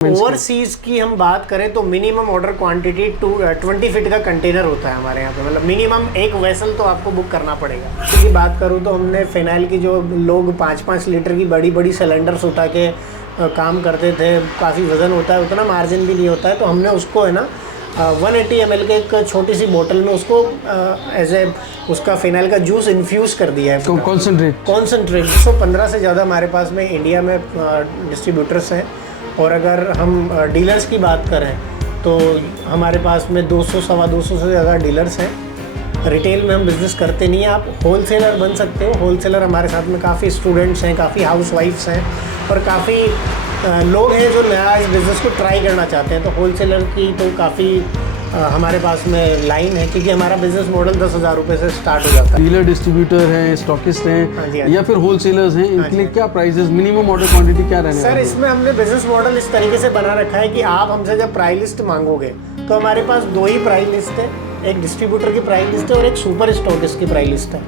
Overseas की हम बात करें तो मिनिमम ऑर्डर क्वांटिटी 20 फीट का कंटेनर होता है हमारे यहाँ पे, मतलब मिनिमम एक वेसल तो आपको बुक करना पड़ेगा। इसकी बात करूँ तो हमने फिनाइल की जो लोग 5-5 लीटर की बड़ी बड़ी सिलेंडर्स उठा के काम करते थे, काफ़ी वज़न होता है, उतना मार्जिन भी नहीं होता है, तो हमने उसको है ना 180 ml के एक छोटी सी बोतल में उसको एज ए उसका फिनाइल का जूस इन्फ्यूज़ कर दिया है। कॉन्सेंट्रेट 115 से ज़्यादा हमारे पास में इंडिया में डिस्ट्रीब्यूटर्स हैं, और अगर हम डीलर्स की बात करें तो हमारे पास में 200-250 से ज़्यादा डीलर्स हैं। रिटेल में हम बिज़नेस करते नहीं हैं, आप होलसेलर बन सकते हो। होलसेलर हमारे साथ में काफ़ी स्टूडेंट्स हैं, काफ़ी हाउसवाइफ्स हैं, और काफ़ी लोग हैं जो नया इस बिज़नेस को ट्राई करना चाहते हैं। तो होलसेलर की तो काफ़ी हमारे पास में लाइन है, क्योंकि हमारा बिजनेस मॉडल 10,000 रुपये से स्टार्ट हो जाता है। डीलर, डिस्ट्रीब्यूटर हैं, स्टॉकिस्ट हैं, हाँ जी। या फिर होलसेलर्स हैं, इनके लिए क्या प्राइसेस, मिनिमम ऑर्डर क्वांटिटी क्या रहने सर, इसमें हमने बिजनेस मॉडल इस तरीके से बना रखा है कि आप हमसे जब प्राइस लिस्ट मांगोगे तो हमारे पास 2 ही प्राइस लिस्ट है, एक डिस्ट्रीब्यूटर की प्राइस लिस्ट है और एक सुपर स्टॉकिस्ट की प्राइस लिस्ट है।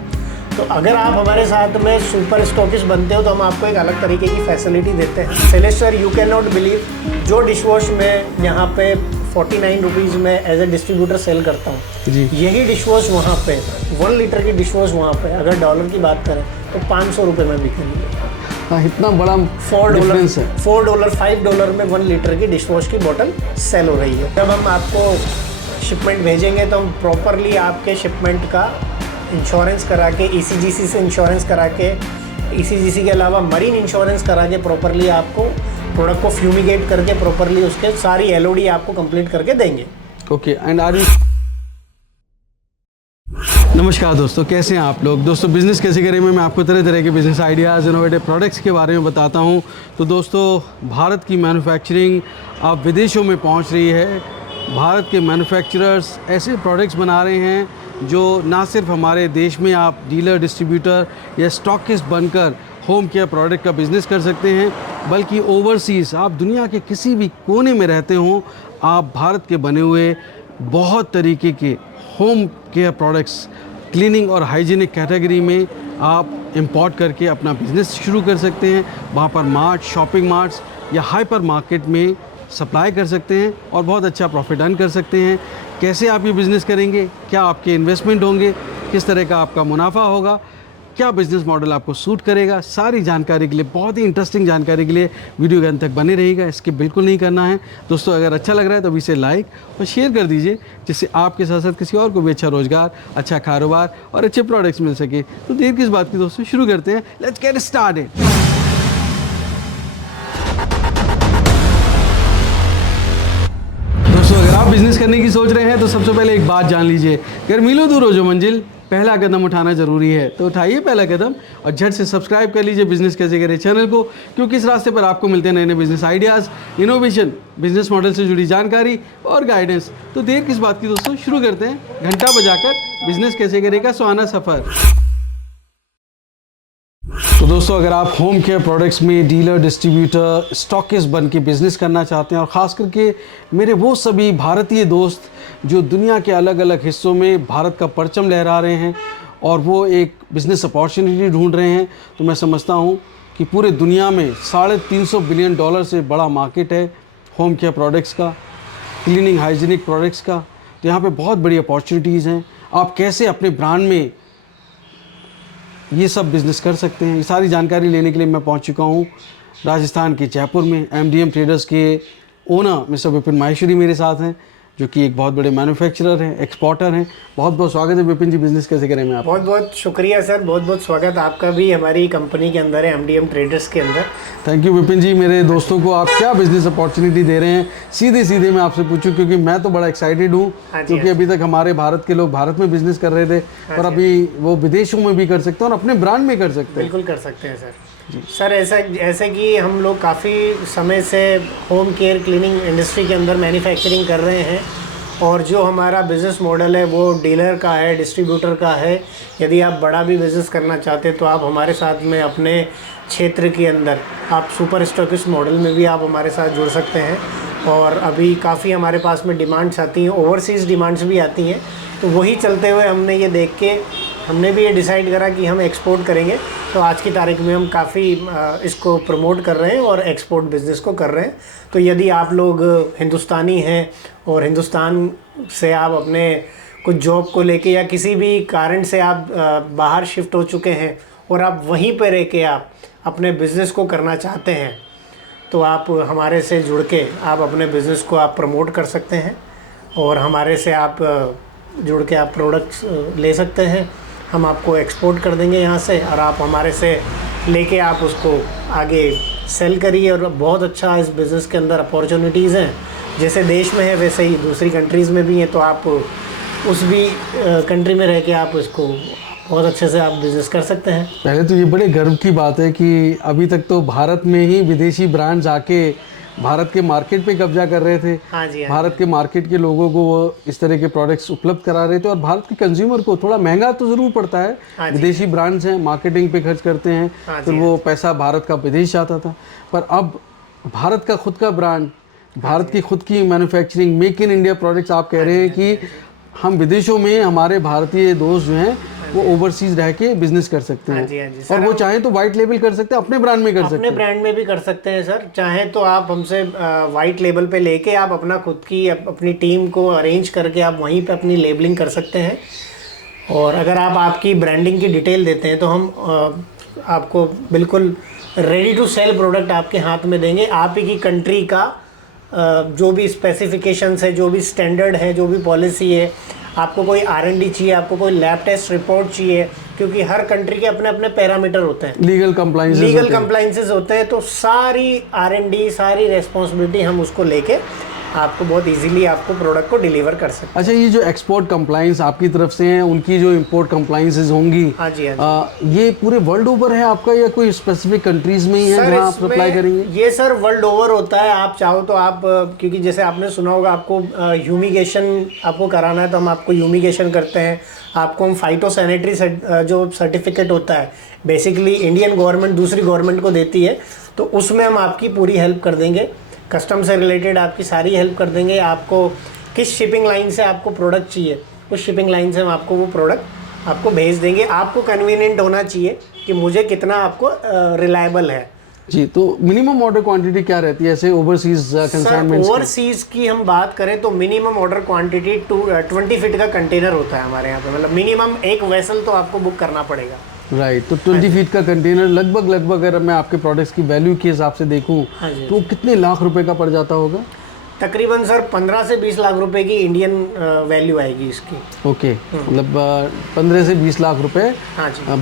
तो अगर आप हमारे साथ में सुपर स्टॉकिस्ट बनते हो तो हम आपको एक अलग तरीके की फैसिलिटी देते हैं। सेलेस्टर, यू कैन नॉट बिलीव, जो डिश वॉश में यहाँ पे 49 रुपीज़ में एज ए डिस्ट्रीब्यूटर सेल करता हूँ, यही डिश वॉश वहाँ पे 1 लीटर की डिश वॉश वहाँ पे अगर डॉलर की बात करें तो 500 रुपये में बिकेंगे। इतना बड़ा $4 है। $5 में 1 लीटर की डिश वॉश की बोतल सेल हो रही है। जब हम आपको शिपमेंट भेजेंगे तो हम प्रॉपरली आपके शिपमेंट का इंश्योरेंस करा के, ECGC से इंश्योरेंस करा के, ECGC के अलावा मरीन इंश्योरेंस करा के प्रॉपरली आपको प्रोडक्ट को फ्यूमिगेट करके प्रॉपरली उसके सारी LOD आपको कंप्लीट करके देंगे। Okay, and are you. नमस्कार दोस्तों, कैसे हैं आप लोग। दोस्तों, बिज़नेस कैसे करें में मैं आपको तरह तरह के बिज़नेस आइडियाज़, इनोवेटिव प्रोडक्ट्स के बारे में बताता हूं। तो दोस्तों, भारत की मैन्युफैक्चरिंग अब विदेशों में पहुंच रही है। भारत के मैन्युफैक्चरर्स ऐसे प्रोडक्ट्स बना रहे हैं जो ना सिर्फ हमारे देश में आप डीलर, डिस्ट्रीब्यूटर या स्टॉकिस्ट बनकर होम केयर प्रोडक्ट का बिज़नेस कर सकते हैं, बल्कि ओवरसीज़ आप दुनिया के किसी भी कोने में रहते हों, आप भारत के बने हुए बहुत तरीके के होम केयर प्रोडक्ट्स क्लीनिंग और हाइजीनिक कैटेगरी में आप इंपोर्ट करके अपना बिज़नेस शुरू कर सकते हैं। वहाँ पर मार्ट, शॉपिंग मार्ट्स या हाइपर मार्केट में सप्लाई कर सकते हैं और बहुत अच्छा प्रॉफिट अर्न कर सकते हैं। कैसे आप ये बिज़नेस करेंगे, क्या आपके इन्वेस्टमेंट होंगे, किस तरह का आपका मुनाफा होगा, क्या बिज़नेस मॉडल आपको सूट करेगा, सारी जानकारी के लिए, बहुत ही इंटरेस्टिंग जानकारी के लिए वीडियो के अंत तक बने रहिएगा। स्किप बिल्कुल नहीं करना है। दोस्तों, अगर अच्छा लग रहा है तो इसे लाइक और शेयर कर दीजिए, जिससे आपके साथ साथ किसी और को भी अच्छा रोजगार, अच्छा कारोबार और अच्छे प्रोडक्ट्स मिल सके। तो देर किस बात की दोस्तों, शुरू करते हैं। Let's get started. दोस्तों, अगर आप बिजनेस करने की सोच रहे हैं तो सबसे पहले एक बात जान लीजिए, अगर मीलों दूर हो जो मंजिल, पहला कदम उठाना जरूरी है। तो उठाइए पहला कदम और झट से सब्सक्राइब कर लीजिए बिजनेस कैसे करें चैनल को, क्योंकि इस रास्ते पर आपको मिलते हैं नए नए business ideas, innovation, business model से जुड़ी जानकारी और गाइडेंस। तो देर किस बात की दोस्तों, शुरू करते हैं। घंटा बजाकर बिजनेस कैसे करेगा सुहाना सफ़र। तो दोस्तों, अगर आप होम केयर प्रोडक्ट्स में डीलर, डिस्ट्रीब्यूटर, स्टॉकिस्ट बन के बिज़नेस करना चाहते हैं, और ख़ास करके मेरे वो सभी भारतीय दोस्त जो दुनिया के अलग अलग हिस्सों में भारत का परचम लहरा रहे हैं और वो एक बिज़नेस अपॉर्चुनिटी ढूंढ रहे हैं, तो मैं समझता हूँ कि पूरे दुनिया में $350 बिलियन से बड़ा मार्केट है होम केयर प्रोडक्ट्स का, क्लीनिंग हाइजीनिक प्रोडक्ट्स का। तो यहाँ पे बहुत बड़ी अपॉर्चुनिटीज़ हैं। आप कैसे अपने ब्रांड में ये सब बिज़नेस कर सकते हैं, ये सारी जानकारी लेने के लिए मैं पहुंच चुका हूं राजस्थान के जयपुर में। MDM ट्रेडर्स के ओनर मिस्टर विपिन माहेश्वरी मेरे साथ हैं, जो कि एक बहुत बड़े मैन्युफैक्चरर हैं, एक्सपोर्टर हैं। बहुत बहुत स्वागत है विपिन जी, बिज़नेस कैसे करें मैं आप। बहुत बहुत शुक्रिया सर, बहुत बहुत स्वागत आपका भी हमारी कंपनी के अंदर है, MDM ट्रेडर्स के अंदर। थैंक यू विपिन जी। मेरे दोस्तों को आप क्या बिज़नेस अपॉर्चुनिटी दे रहे हैं, सीधे सीधे मैं आपसे पूछूं, क्योंकि मैं तो बड़ा एक्साइटेड हूँ, क्योंकि अभी तक हमारे भारत के लोग भारत में बिज़नेस कर रहे थे, और अभी वो विदेशों में भी कर सकते हैं और अपने ब्रांड में कर सकते हैं। बिल्कुल कर सकते हैं सर। सर, ऐसे कि हम लोग काफ़ी समय से होम केयर क्लीनिंग इंडस्ट्री के अंदर मैन्युफैक्चरिंग कर रहे हैं, और जो हमारा बिज़नेस मॉडल है वो डीलर का है, डिस्ट्रीब्यूटर का है। यदि आप बड़ा भी बिज़नेस करना चाहते हैं तो आप हमारे साथ में अपने क्षेत्र के अंदर आप सुपर स्टॉकिस्ट मॉडल में भी आप हमारे साथ जुड़ सकते हैं। और अभी काफ़ी हमारे पास में डिमांड्स आती हैं, ओवरसीज़ डिमांड्स भी आती हैं, तो वही चलते हुए हमने ये देख के हमने भी ये डिसाइड करा कि हम एक्सपोर्ट करेंगे। तो आज की तारीख में हम काफ़ी इसको प्रमोट कर रहे हैं और एक्सपोर्ट बिज़नेस को कर रहे हैं। तो यदि आप लोग हिंदुस्तानी हैं और हिंदुस्तान से आप अपने कुछ जॉब को लेके या किसी भी कारण से आप बाहर शिफ्ट हो चुके हैं और आप वहीं पर रह के आप अपने बिज़नेस को करना चाहते हैं, तो आप हमारे से जुड़ के आप अपने बिज़नेस को आप प्रमोट कर सकते हैं और हमारे से आप जुड़ के आप प्रोडक्ट्स ले सकते हैं। हम आपको एक्सपोर्ट कर देंगे यहाँ से और आप हमारे से लेके आप उसको आगे सेल करिए। और बहुत अच्छा इस बिज़नेस के अंदर अपॉर्चुनिटीज़ हैं, जैसे देश में है वैसे ही दूसरी कंट्रीज़ में भी हैं। तो आप उस भी कंट्री में रह के आप इसको बहुत अच्छे से आप बिज़नेस कर सकते हैं। पहले तो ये बड़े गर्व की बात है कि अभी तक तो भारत में ही विदेशी ब्रांड्स आके भारत के मार्केट पे कब्जा कर रहे थे। हाँ जी, भारत के मार्केट के लोगों को वो इस तरह के प्रोडक्ट्स उपलब्ध करा रहे थे और भारत के कंज्यूमर को थोड़ा महंगा तो ज़रूर पड़ता है। विदेशी ब्रांड्स हैं, मार्केटिंग पे खर्च करते हैं, तो वो पैसा भारत का विदेश जाता था। पर अब भारत का खुद का ब्रांड, भारत की खुद की manufacturing, make in India products, आप कह रहे हैं कि हम विदेशों में हमारे भारतीय दोस्त जो हैं वो ओवरसीज रह के बिजनेस कर सकते हैं। और वो चाहें तो वाइट लेबल कर सकते हैं, अपने ब्रांड में कर सकते हैं। अपने ब्रांड में भी कर सकते हैं सर। चाहें तो आप हमसे वाइट लेबल पे लेके आप अपना खुद की अपनी टीम को अरेंज करके आप वहीं पे अपनी लेबलिंग कर सकते हैं। और अगर आप आपकी ब्रांडिंग की डिटेल देते हैं तो हम आपको बिल्कुल रेडी टू सेल प्रोडक्ट आपके हाथ में देंगे। आप ही की कंट्री का जो भी स्पेसिफिकेशंस है, जो भी स्टैंडर्ड है, जो भी पॉलिसी है, आपको कोई R&D चाहिए, आपको कोई लैब टेस्ट रिपोर्ट चाहिए, क्योंकि हर कंट्री के अपने अपने पैरामीटर होते हैं, लीगल कंप्लाइंसेस होते हैं। तो सारी R&D, सारी रेस्पॉन्सिबिलिटी हम उसको लेके आपको बहुत इजीली आपको प्रोडक्ट को डिलीवर कर सकते हैं। अच्छा, ये जो एक्सपोर्ट कंप्लाइंस आपकी तरफ से हैं, उनकी जो इंपोर्ट कंप्लाइंसेस होंगी, हाँ जी, ये पूरे वर्ल्ड ओवर है आपका या कोई स्पेसिफिक कंट्रीज में ही है जहाँ आप सप्लाई करेंगे? ये सर वर्ल्ड ओवर होता है। आप चाहो तो आप, क्योंकि जैसे आपने सुना होगा, आपको ह्यूमिगेशन आपको कराना है तो हम आपको ह्यूमिगेशन करते हैं। आपको हम फाइटोसैनिटरी जो सर्टिफिकेट होता है, बेसिकली इंडियन गवर्नमेंट दूसरी गवर्नमेंट को देती है, तो उसमें हम आपकी पूरी हेल्प कर देंगे। कस्टम से रिलेटेड आपकी सारी हेल्प कर देंगे। आपको किस शिपिंग लाइन से आपको प्रोडक्ट चाहिए, उस शिपिंग लाइन से हम आपको वो प्रोडक्ट आपको भेज देंगे। आपको कन्वीनियंट होना चाहिए कि मुझे कितना आपको रिलायबल है जी। तो मिनिमम ऑर्डर क्वांटिटी क्या रहती है ऐसे ओवरसीज कंसाइनमेंट्स? ओवरसीज की हम बात करें तो मिनिमम ऑर्डर क्वांटिटी 20 फीट का कंटेनर होता है हमारे यहाँ पे। मतलब मिनिमम एक वेसल तो आपको बुक करना पड़ेगा। राइट। तो 20 फीट का कंटेनर लगभग अगर मैं आपके प्रोडक्ट्स की वैल्यू के हिसाब से देखूं तो कितने लाख रुपए का पड़ जाता होगा? तकरीबन सर 15 से 20 लाख रुपए की इंडियन वैल्यू आएगी इसकी। ओके, मतलब 15 से 20 लाख रुपए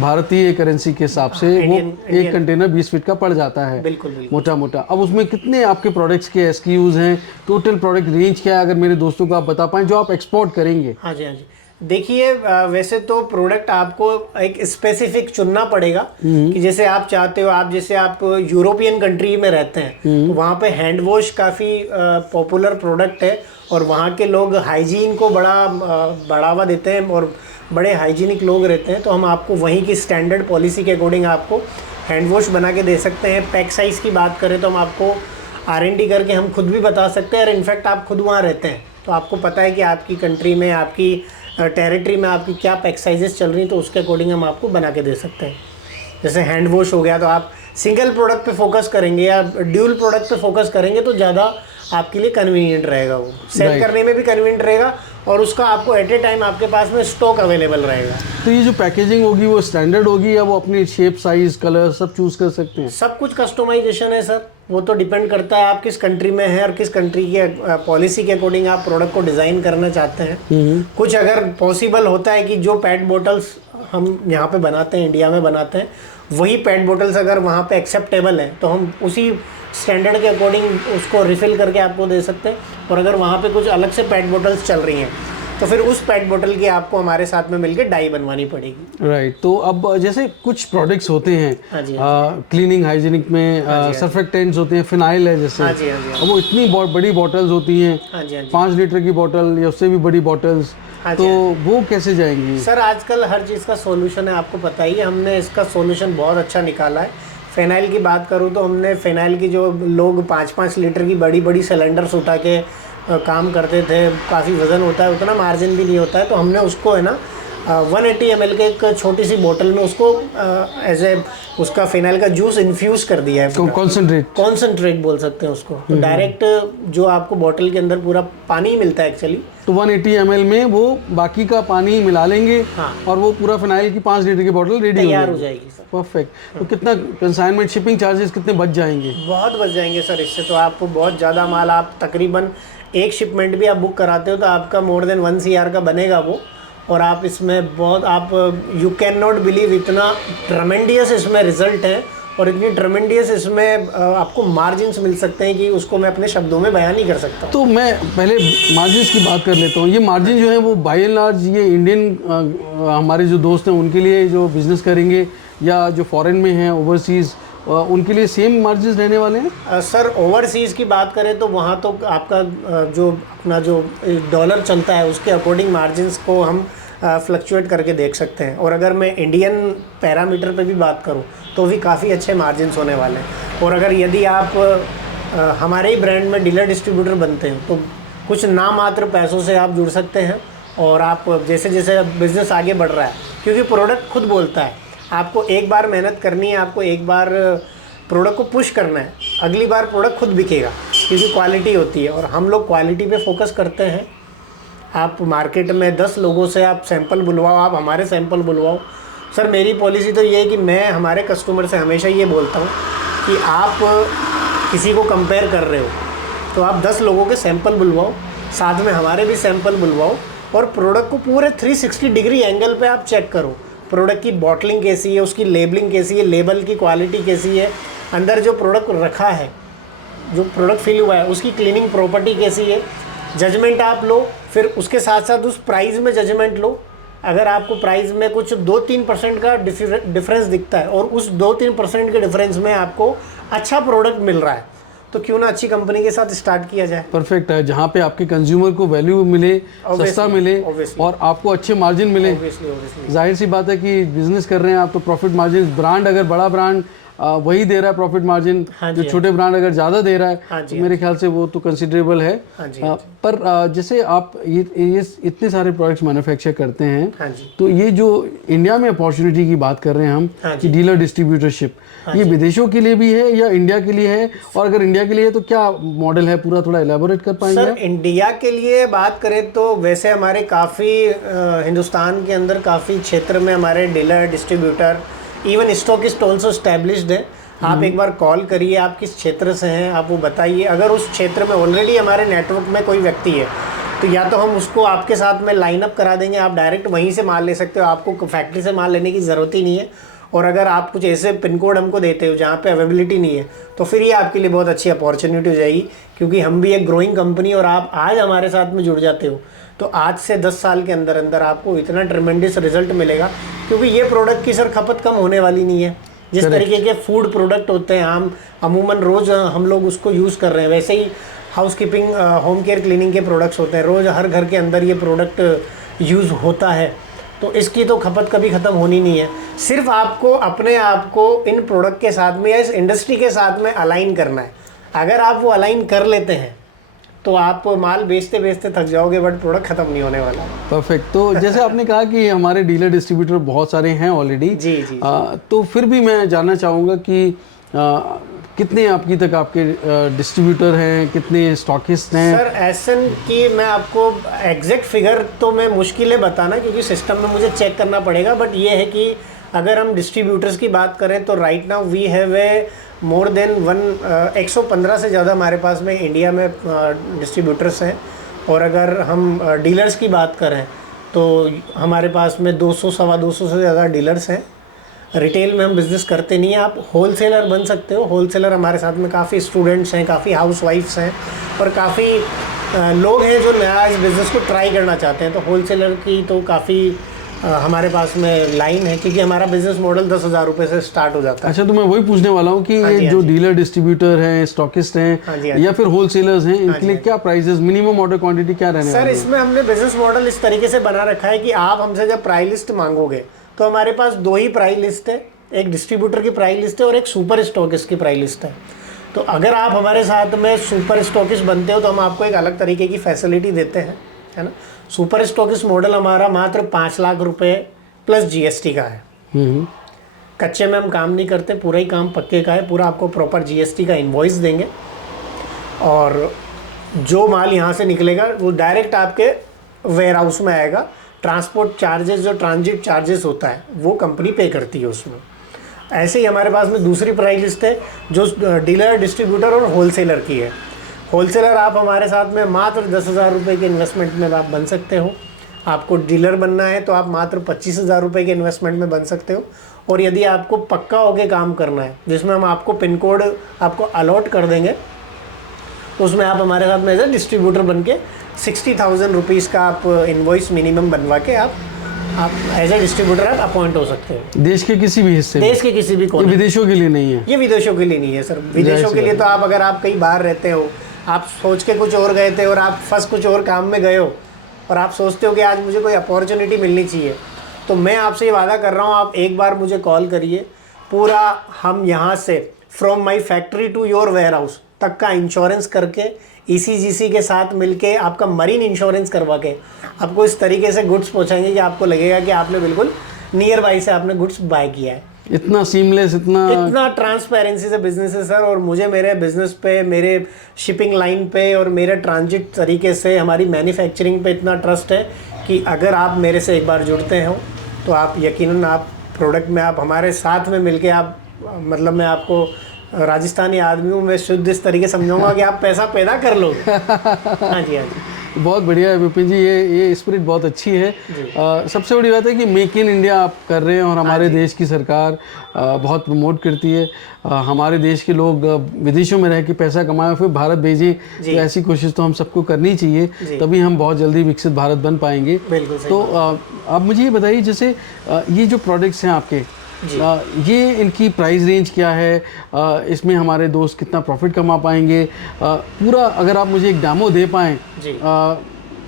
भारतीय करेंसी के हिसाब से वो एक कंटेनर 20 फीट का पड़ जाता है। बिल्कुल मोटा। अब उसमें कितने आपके प्रोडक्ट्स के SKUs हैं, टोटल प्रोडक्ट रेंज क्या है, अगर मेरे दोस्तों को आप बता पाएं जो आप एक्सपोर्ट करेंगे? हाँ जी। देखिए, वैसे तो प्रोडक्ट आपको एक स्पेसिफिक चुनना पड़ेगा कि जैसे आप चाहते हो, जैसे आप यूरोपियन कंट्री में रहते हैं तो वहाँ पे हैंड वॉश काफ़ी पॉपुलर प्रोडक्ट है और वहाँ के लोग हाइजीन को बड़ा बढ़ावा देते हैं और बड़े हाइजीनिक लोग रहते हैं। तो हम आपको वहीं की स्टैंडर्ड पॉलिसी के अकॉर्डिंग आपको हैंड वॉश बना के दे सकते हैं। पैक साइज़ की बात करें तो हम आपको R&D करके हम खुद भी बता सकते हैं। और इनफैक्ट आप खुद वहाँ रहते हैं तो आपको पता है कि आपकी कंट्री में, आपकी टेरिटरी में आपकी क्या पैक साइजेस चल रही, तो उसके अकॉर्डिंग हम आपको बना के दे सकते हैं। जैसे हैंड वॉश हो गया तो आप सिंगल प्रोडक्ट पे फोकस करेंगे या ड्यूल प्रोडक्ट पे फोकस करेंगे तो ज़्यादा आपके लिए कन्वीनियंट रहेगा, वो सेल करने में भी कन्वीनियंट रहेगा और उसका आपको एट ए टाइम आपके पास में स्टॉक अवेलेबल रहेगा। तो ये जो पैकेजिंग होगी वो स्टैंडर्ड होगी या वो अपनी शेप, साइज, कलर सब चूज कर सकते हैं? सब कुछ कस्टमाइजेशन है सर। वो तो डिपेंड करता है आप किस कंट्री में हैं और किस कंट्री के पॉलिसी के अकॉर्डिंग आप प्रोडक्ट को डिज़ाइन करना चाहते हैं। कुछ अगर पॉसिबल होता है कि जो पेट बोटल्स हम यहाँ पे बनाते हैं, इंडिया में बनाते हैं, वही पेट बोटल्स अगर वहाँ पे एक्सेप्टेबल है तो हम उसी स्टैंडर्ड के अकॉर्डिंग उसको रिफ़िल करके आपको दे सकते हैं। और अगर वहाँ पे कुछ अलग से पेट बोटल्स चल रही हैं तो फिर उस पेट बोतल की आपको हमारे साथ में मिलके डाई बनवानी पड़ेगी। राइट। तो अब जैसे कुछ प्रोडक्ट्स होते हैं क्लीनिंग हाइजीनिक में, सर्फेक्टेंट्स होते हैं, फिनाइल है जैसे, अब वो इतनी बड़ी बॉटल्स होती हैं, 5 लीटर की बॉटल या उससे भी बड़ी बॉटल्स, तो वो कैसे जाएंगी? सर आजकल हर चीज़ का सॉल्यूशन है, आपको पता ही है। हमने इसका सॉल्यूशन बहुत अच्छा निकाला है। फिनाइल की बात करूँ तो हमने फिनाइल की जो लोग 5-5 लीटर की बड़ी बड़ी सिलेंडर्स उठा के काम करते थे, काफ़ी वज़न होता है, उतना मार्जिन भी नहीं होता है, तो हमने उसको है ना 180 ml के एक छोटी सी बोतल में उसको एज ए उसका फिनाइल का जूस इन्फ्यूज़ कर दिया है। कॉन्सेंट्रेट बोल सकते हैं उसको। तो डायरेक्ट जो आपको बोतल के अंदर पूरा पानी मिलता है एक्चुअली, तो 180 ml में वो बाकी का पानी मिला लेंगे। हाँ। और वो पूरा फिनाइल की 5 लीटर की बोतल रेडी तैयार हो जाएगी सर। परफेक्ट। तो कितना कंसाइनमेंट, शिपिंग चार्जेस कितने बच जाएंगे? बहुत बच जाएंगे सर इससे। तो आपको बहुत ज़्यादा माल, आप तकरीबन एक शिपमेंट भी आप बुक कराते हो तो आपका मोर देन 1 CR का बनेगा वो। और आप इसमें बहुत, आप यू कैन नॉट बिलीव इतना ट्रमेंडियस इसमें रिजल्ट है और इतनी ट्रमेंडियस इसमें आपको मार्जिन्स मिल सकते हैं कि उसको मैं अपने शब्दों में बयान नहीं कर सकता। तो मैं पहले मार्जिन्स की बात कर लेता हूँ। ये मार्जिन जो है वो बाय एंड लार्ज ये इंडियन हमारे जो दोस्त हैं उनके लिए जो बिज़नेस करेंगे या जो फॉरेन में हैं ओवरसीज़, उनके लिए सेम मार्जिन्स रहने वाले हैं? सर ओवरसीज़ की बात करें तो वहाँ तो आपका जो अपना जो डॉलर चलता है उसके अकॉर्डिंग मार्जिन्स को हम फ्लक्चुएट करके देख सकते हैं। और अगर मैं इंडियन पैरामीटर पे भी बात करूँ तो भी काफ़ी अच्छे मार्जिन्स होने वाले हैं। और अगर यदि आप हमारे ही ब्रांड में डीलर डिस्ट्रीब्यूटर बनते हैं तो कुछ नामात्र पैसों से आप जुड़ सकते हैं। और आप जैसे जैसे बिज़नेस आगे बढ़ रहा है, क्योंकि प्रोडक्ट खुद बोलता है, आपको एक बार मेहनत करनी है, आपको एक बार प्रोडक्ट को पुश करना है, अगली बार प्रोडक्ट खुद बिकेगा, क्योंकि क्वालिटी होती है और हम लोग क्वालिटी पे फोकस करते हैं। आप मार्केट में 10 लोगों से आप सैंपल बुलवाओ, आप हमारे सैंपल बुलवाओ। सर मेरी पॉलिसी तो ये है कि मैं हमारे कस्टमर से हमेशा ये बोलता हूँ कि आप किसी को कंपेयर कर रहे हो तो आप 10 लोगों के सैंपल बुलवाओ, साथ में हमारे भी सैंपल बुलवाओ और प्रोडक्ट को पूरे 360 डिग्री एंगल पे आप चेक करो। प्रोडक्ट की बॉटलिंग कैसी है, उसकी लेबलिंग कैसी है, लेबल की क्वालिटी कैसी है, अंदर जो प्रोडक्ट रखा है, जो प्रोडक्ट फिल हुआ है उसकी क्लीनिंग प्रॉपर्टी कैसी है, जजमेंट आप लो। फिर उसके साथ साथ उस प्राइस में जजमेंट लो। अगर आपको प्राइस में कुछ 2-3% का डिफरेंस दिखता है और उस 2-3% के डिफरेंस में आपको अच्छा प्रोडक्ट मिल रहा है तो क्यों ना अच्छी कंपनी के साथ स्टार्ट किया जाए। परफेक्ट है, जहाँ पे आपके कंज्यूमर को वैल्यू मिले, सस्ता मिले और आपको अच्छे मार्जिन मिले। जाहिर सी बात है कि बिजनेस कर रहे हैं आप तो प्रॉफिट मार्जिन, ब्रांड अगर बड़ा ब्रांड वही दे रहा है प्रॉफिट मार्जिन, जो छोटे ब्रांड अगर ज़्यादा दे रहा है तो मेरे ख्याल से वो तो कंसिडरेबल है। पर जैसे आप ये इतने सारे प्रोडक्ट्स मैन्युफैक्चर करते हैं तो ये जो इंडिया में अपॉर्चुनिटी की बात कर रहे हैं हम कि डीलर डिस्ट्रीब्यूटरशिप, ये विदेशों के लिए भी है या इंडिया के लिए है? और अगर इंडिया के लिए है तो क्या मॉडल है, पूरा थोड़ा एलैबोरेट कर पाएंगे? सर इंडिया के लिए बात करें तो वैसे हमारे काफ़ी हिंदुस्तान के अंदर काफ़ी क्षेत्र में हमारे dealer distributor even stockist also established है। आप एक बार कॉल करिए, आप किस क्षेत्र से हैं आप वो बताइए। अगर उस क्षेत्र में ऑलरेडी हमारे नेटवर्क में कोई व्यक्ति है तो या तो हम उसको आपके साथ में लाइन अप करा देंगे, आप डायरेक्ट वहीं से माल ले सकते हो, आपको फैक्ट्री से माल लेने की ज़रूरत ही नहीं है। और अगर आप कुछ ऐसे पिन कोड हमको देते हो जहाँ पे अवेलेबिलिटी नहीं है तो फिर ये आपके लिए बहुत अच्छी अपॉर्चुनिटी हो जाएगी, क्योंकि हम भी एक ग्रोइंग कंपनी और आप आज हमारे साथ में जुड़ जाते हो तो आज से 10 साल के अंदर अंदर आपको इतना ट्रेमेंडस रिजल्ट मिलेगा। क्योंकि ये प्रोडक्ट की सर खपत कम होने वाली नहीं है। जिस तरीके के फूड प्रोडक्ट होते हैं हम अमूमन रोज़ हम लोग उसको यूज़ कर रहे हैं, वैसे ही housekeeping home care cleaning के प्रोडक्ट्स होते हैं, रोज़ हर घर के अंदर ये प्रोडक्ट यूज़ होता है तो इसकी तो खपत कभी ख़त्म होनी नहीं है। सिर्फ आपको अपने आप को इन प्रोडक्ट के साथ में या इस इंडस्ट्री के साथ में अलाइन करना है। अगर आप वो अलाइन कर लेते हैं तो आप माल बेचते बेचते थक जाओगे बट प्रोडक्ट खत्म नहीं होने वाला। परफेक्ट। तो जैसे आपने कहा कि हमारे डीलर डिस्ट्रीब्यूटर बहुत सारे हैं ऑलरेडी, जी जी, तो फिर भी मैं जानना चाहूँगा कि कितने आपकी तक आपके डिस्ट्रीब्यूटर हैं, कितने स्टॉकिस्ट हैं? सर एसएन की मैं आपको एग्जैक्ट फिगर तो मैं मुश्किल है बताना, क्योंकि सिस्टम में मुझे चेक करना पड़ेगा। बट ये है कि अगर हम डिस्ट्रीब्यूटर्स की बात करें तो right now we have a more than 115 से ज़्यादा हमारे पास में इंडिया में डिस्ट्रीब्यूटर्स हैं। और अगर हम डीलर्स की बात करें तो हमारे पास में 200-225 से ज़्यादा डीलर्स हैं। रिटेल में हम बिज़नेस करते नहीं हैं, आप होलसेलर बन सकते हो। होलसेलर हमारे साथ में काफ़ी स्टूडेंट्स हैं, काफ़ी हाउसवाइफ्स हैं और काफ़ी लोग हैं जो नया इस बिज़नेस को ट्राई करना चाहते हैं। तो होलसेलर की तो काफ़ी हमारे पास में लाइन है, क्योंकि हमारा बिजनेस मॉडल 10,000 रुपये से स्टार्ट हो जाता है। अच्छा, तो मैं वही पूछने वाला हूँ कि ये जो डीलर डिस्ट्रीब्यूटर हैं, स्टॉकिस्ट हैं या फिर होलसेलर्स हैं, इनके लिए क्या प्राइसेस, मिनिमम ऑर्डर क्वांटिटी क्या रहने वाली है? सर इसमें हमने बिजनेस मॉडल इस तरीके से बना रखा है कि आप हमसे जब प्राइस लिस्ट मांगोगे तो हमारे पास 2 ही प्राइस लिस्ट है, एक डिस्ट्रीब्यूटर की प्राइस लिस्ट है और एक सुपर स्टॉकिस्ट की प्राइस लिस्ट है। तो अगर आप हमारे साथ में सुपर स्टॉकिस्ट बनते हो तो हम आपको एक अलग तरीके की फैसिलिटी देते हैं। है ना। सुपर स्टॉकिस्ट मॉडल हमारा मात्र 5 लाख रुपए प्लस जीएसटी का है। कच्चे में हम काम नहीं करते, पूरा ही काम पक्के का है, पूरा आपको प्रॉपर जीएसटी का इन्वॉइस देंगे और जो माल यहाँ से निकलेगा वो डायरेक्ट आपके वेयर हाउस में आएगा। ट्रांसपोर्ट चार्जेस, जो ट्रांजिट चार्जेस होता है वो कंपनी पे करती है उसमें। ऐसे ही हमारे पास में दूसरी प्राइस लिस्ट है जो डीलर, डिस्ट्रीब्यूटर और होलसेलर की है। होलसेलर आप हमारे साथ में मात्र 10,000 रुपये के इन्वेस्टमेंट में आप बन सकते हो। आपको डीलर बनना है तो आप मात्र 25,000 रुपये के इन्वेस्टमेंट में बन सकते हो। और यदि आपको पक्का होके काम करना है जिसमें हम आपको पिन कोड आपको अलॉट कर देंगे तो उसमें आप हमारे साथ में एज ए डिस्ट्रीब्यूटर बन के 60,000 रुपीज़ का आप इन्वॉइस मिनिमम बनवा के आप एज ए डिस्ट्रीब्यूटर आप अपॉइंट हो सकते हो। देश के किसी भी हिस्से, देश के किसी भी कोने। विदेशों के लिए नहीं है, ये विदेशों के लिए नहीं है सर। विदेशों के लिए तो आप अगर आप कहीं बाहर रहते हो, आप सोच के कुछ और गए थे और आप फंस कुछ और काम में गए हो और आप सोचते हो कि आज मुझे कोई अपॉर्चुनिटी मिलनी चाहिए, तो मैं आपसे ये वादा कर रहा हूँ, आप एक बार मुझे कॉल करिए, पूरा हम यहाँ से from my factory to your warehouse तक का इंश्योरेंस करके ईसीजीसी के साथ मिलके आपका मरीन इंश्योरेंस करवा के आपको इस तरीके से गुड्स पहुँचाएंगे कि आपको लगेगा कि आपने बिल्कुल नियर बाई से आपने गुड्स बाय किया है। इतना सीमलेस, इतना ट्रांसपेरेंसी से बिजनेस है सर। और मुझे मेरे बिजनेस पे, मेरे शिपिंग लाइन पे और मेरे ट्रांजिट तरीके से, हमारी मैन्युफैक्चरिंग पे इतना ट्रस्ट है कि अगर आप मेरे से एक बार जुड़ते हो तो आप यकीनन आप प्रोडक्ट में आप हमारे साथ में मिलके आप, मतलब मैं आपको राजस्थानी आदमी हूँ, मैं शुद्ध इस तरीके समझाऊंगा कि आप पैसा पैदा कर लोगे। हाँ जी, हाँ जी, बहुत बढ़िया है विपिन जी, ये स्पिरिट बहुत अच्छी है। सबसे बड़ी बात है कि मेक इन इंडिया आप कर रहे हैं और हमारे देश की सरकार बहुत प्रमोट करती है। हमारे देश के लोग विदेशों में रह के पैसा कमाएं फिर भारत भेजें, तो ऐसी कोशिश तो हम सबको करनी चाहिए, तभी हम बहुत जल्दी विकसित भारत बन पाएंगे। तो आप मुझे ये बताइए, जैसे ये जो प्रोडक्ट्स हैं आपके, ये इनकी प्राइस रेंज क्या है, इसमें हमारे दोस्त कितना प्रॉफिट कमा पाएंगे, पूरा अगर आप मुझे एक डेमो दे पाएँ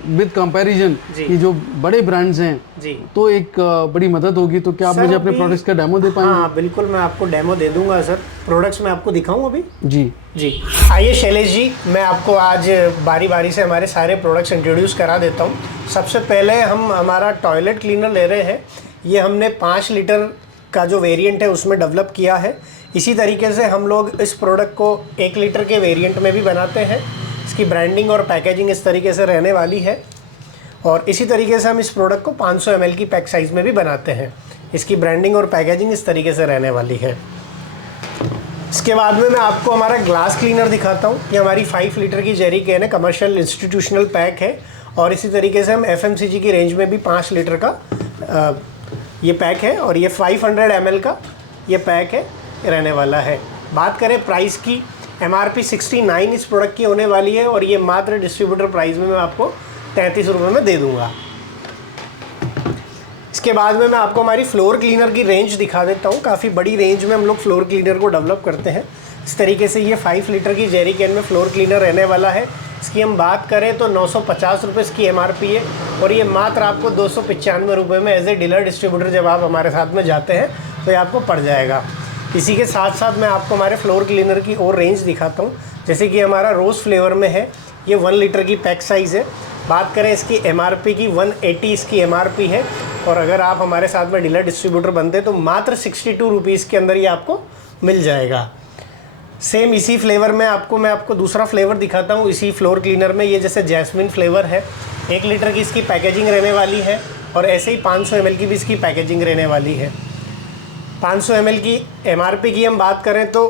विद कंपैरिजन कि जो बड़े ब्रांड्स हैं तो एक बड़ी मदद होगी। तो क्या आप मुझे अपने प्रोडक्ट्स का डेमो दे पाएंगे? हाँ बिल्कुल, मैं आपको डेमो दे दूंगा सर। प्रोडक्ट्स मैं आपको दिखाऊं अभी? जी। आइए शैलेश जी, मैं आपको आज बारी बारी से हमारे सारे प्रोडक्ट्स इंट्रोड्यूस करा देता हूँ। सबसे पहले हम हमारा टॉयलेट क्लीनर ले रहे हैं। ये हमने 5 लीटर का जो वेरिएंट है उसमें डेवलप किया है। इसी तरीके से हम लोग इस प्रोडक्ट को 1 लीटर के वेरिएंट में भी बनाते हैं। इसकी ब्रांडिंग और पैकेजिंग इस तरीके से रहने वाली है। और इसी तरीके से हम इस प्रोडक्ट को 500 ml की पैक साइज़ में भी बनाते हैं। इसकी ब्रांडिंग और पैकेजिंग इस तरीके से रहने वाली है। इसके बाद में मैं आपको हमारा ग्लास क्लीनर दिखाता हूँ। ये हमारी 5 लीटर की जेरी कैन है, कमर्शियल इंस्टीट्यूशनल पैक है। और इसी तरीके से हम FMCG की रेंज में भी 5 लीटर का ये पैक है और ये 500 ml का ये पैक है रहने वाला है। बात करें प्राइस की, MRP 69 इस प्रोडक्ट की होने वाली है और ये मात्र डिस्ट्रीब्यूटर प्राइस में मैं आपको 33 रुपये में दे दूंगा। इसके बाद में मैं आपको हमारी फ्लोर क्लीनर की रेंज दिखा देता हूँ। काफ़ी बड़ी रेंज में हम लोग फ्लोर क्लीनर को डेवलप करते हैं। इस तरीके से ये 5 लीटर की जेरी कैन में फ्लोर क्लीनर रहने वाला है। इसकी हम बात करें तो 950 रुपये इसकी MRP है और ये मात्र आपको 295 रुपये में एज ए डीलर डिस्ट्रीब्यूटर जब आप हमारे साथ में जाते हैं तो ये आपको पड़ जाएगा। इसी के साथ साथ मैं आपको हमारे फ्लोर क्लीनर की और रेंज दिखाता हूँ। जैसे कि हमारा रोज़ फ्लेवर में है, ये 1 लीटर की पैक साइज़ है। बात करें इसकी MRP की 180 इसकी MRP है और अगर आप हमारे साथ में डीलर डिस्ट्रीब्यूटर बनते हैं तो मात्र 62 रुपीज़ के अंदर ये आपको मिल जाएगा। सेम इसी फ्लेवर में मैं आपको दूसरा फ्लेवर दिखाता हूँ। इसी फ्लोर क्लीनर में ये जैसे जैस्मिन फ्लेवर है, 1 लीटर की इसकी पैकेजिंग रहने वाली है और ऐसे ही 500 ml की भी इसकी पैकेजिंग रहने वाली है। 500 ml की MRP की हम बात करें तो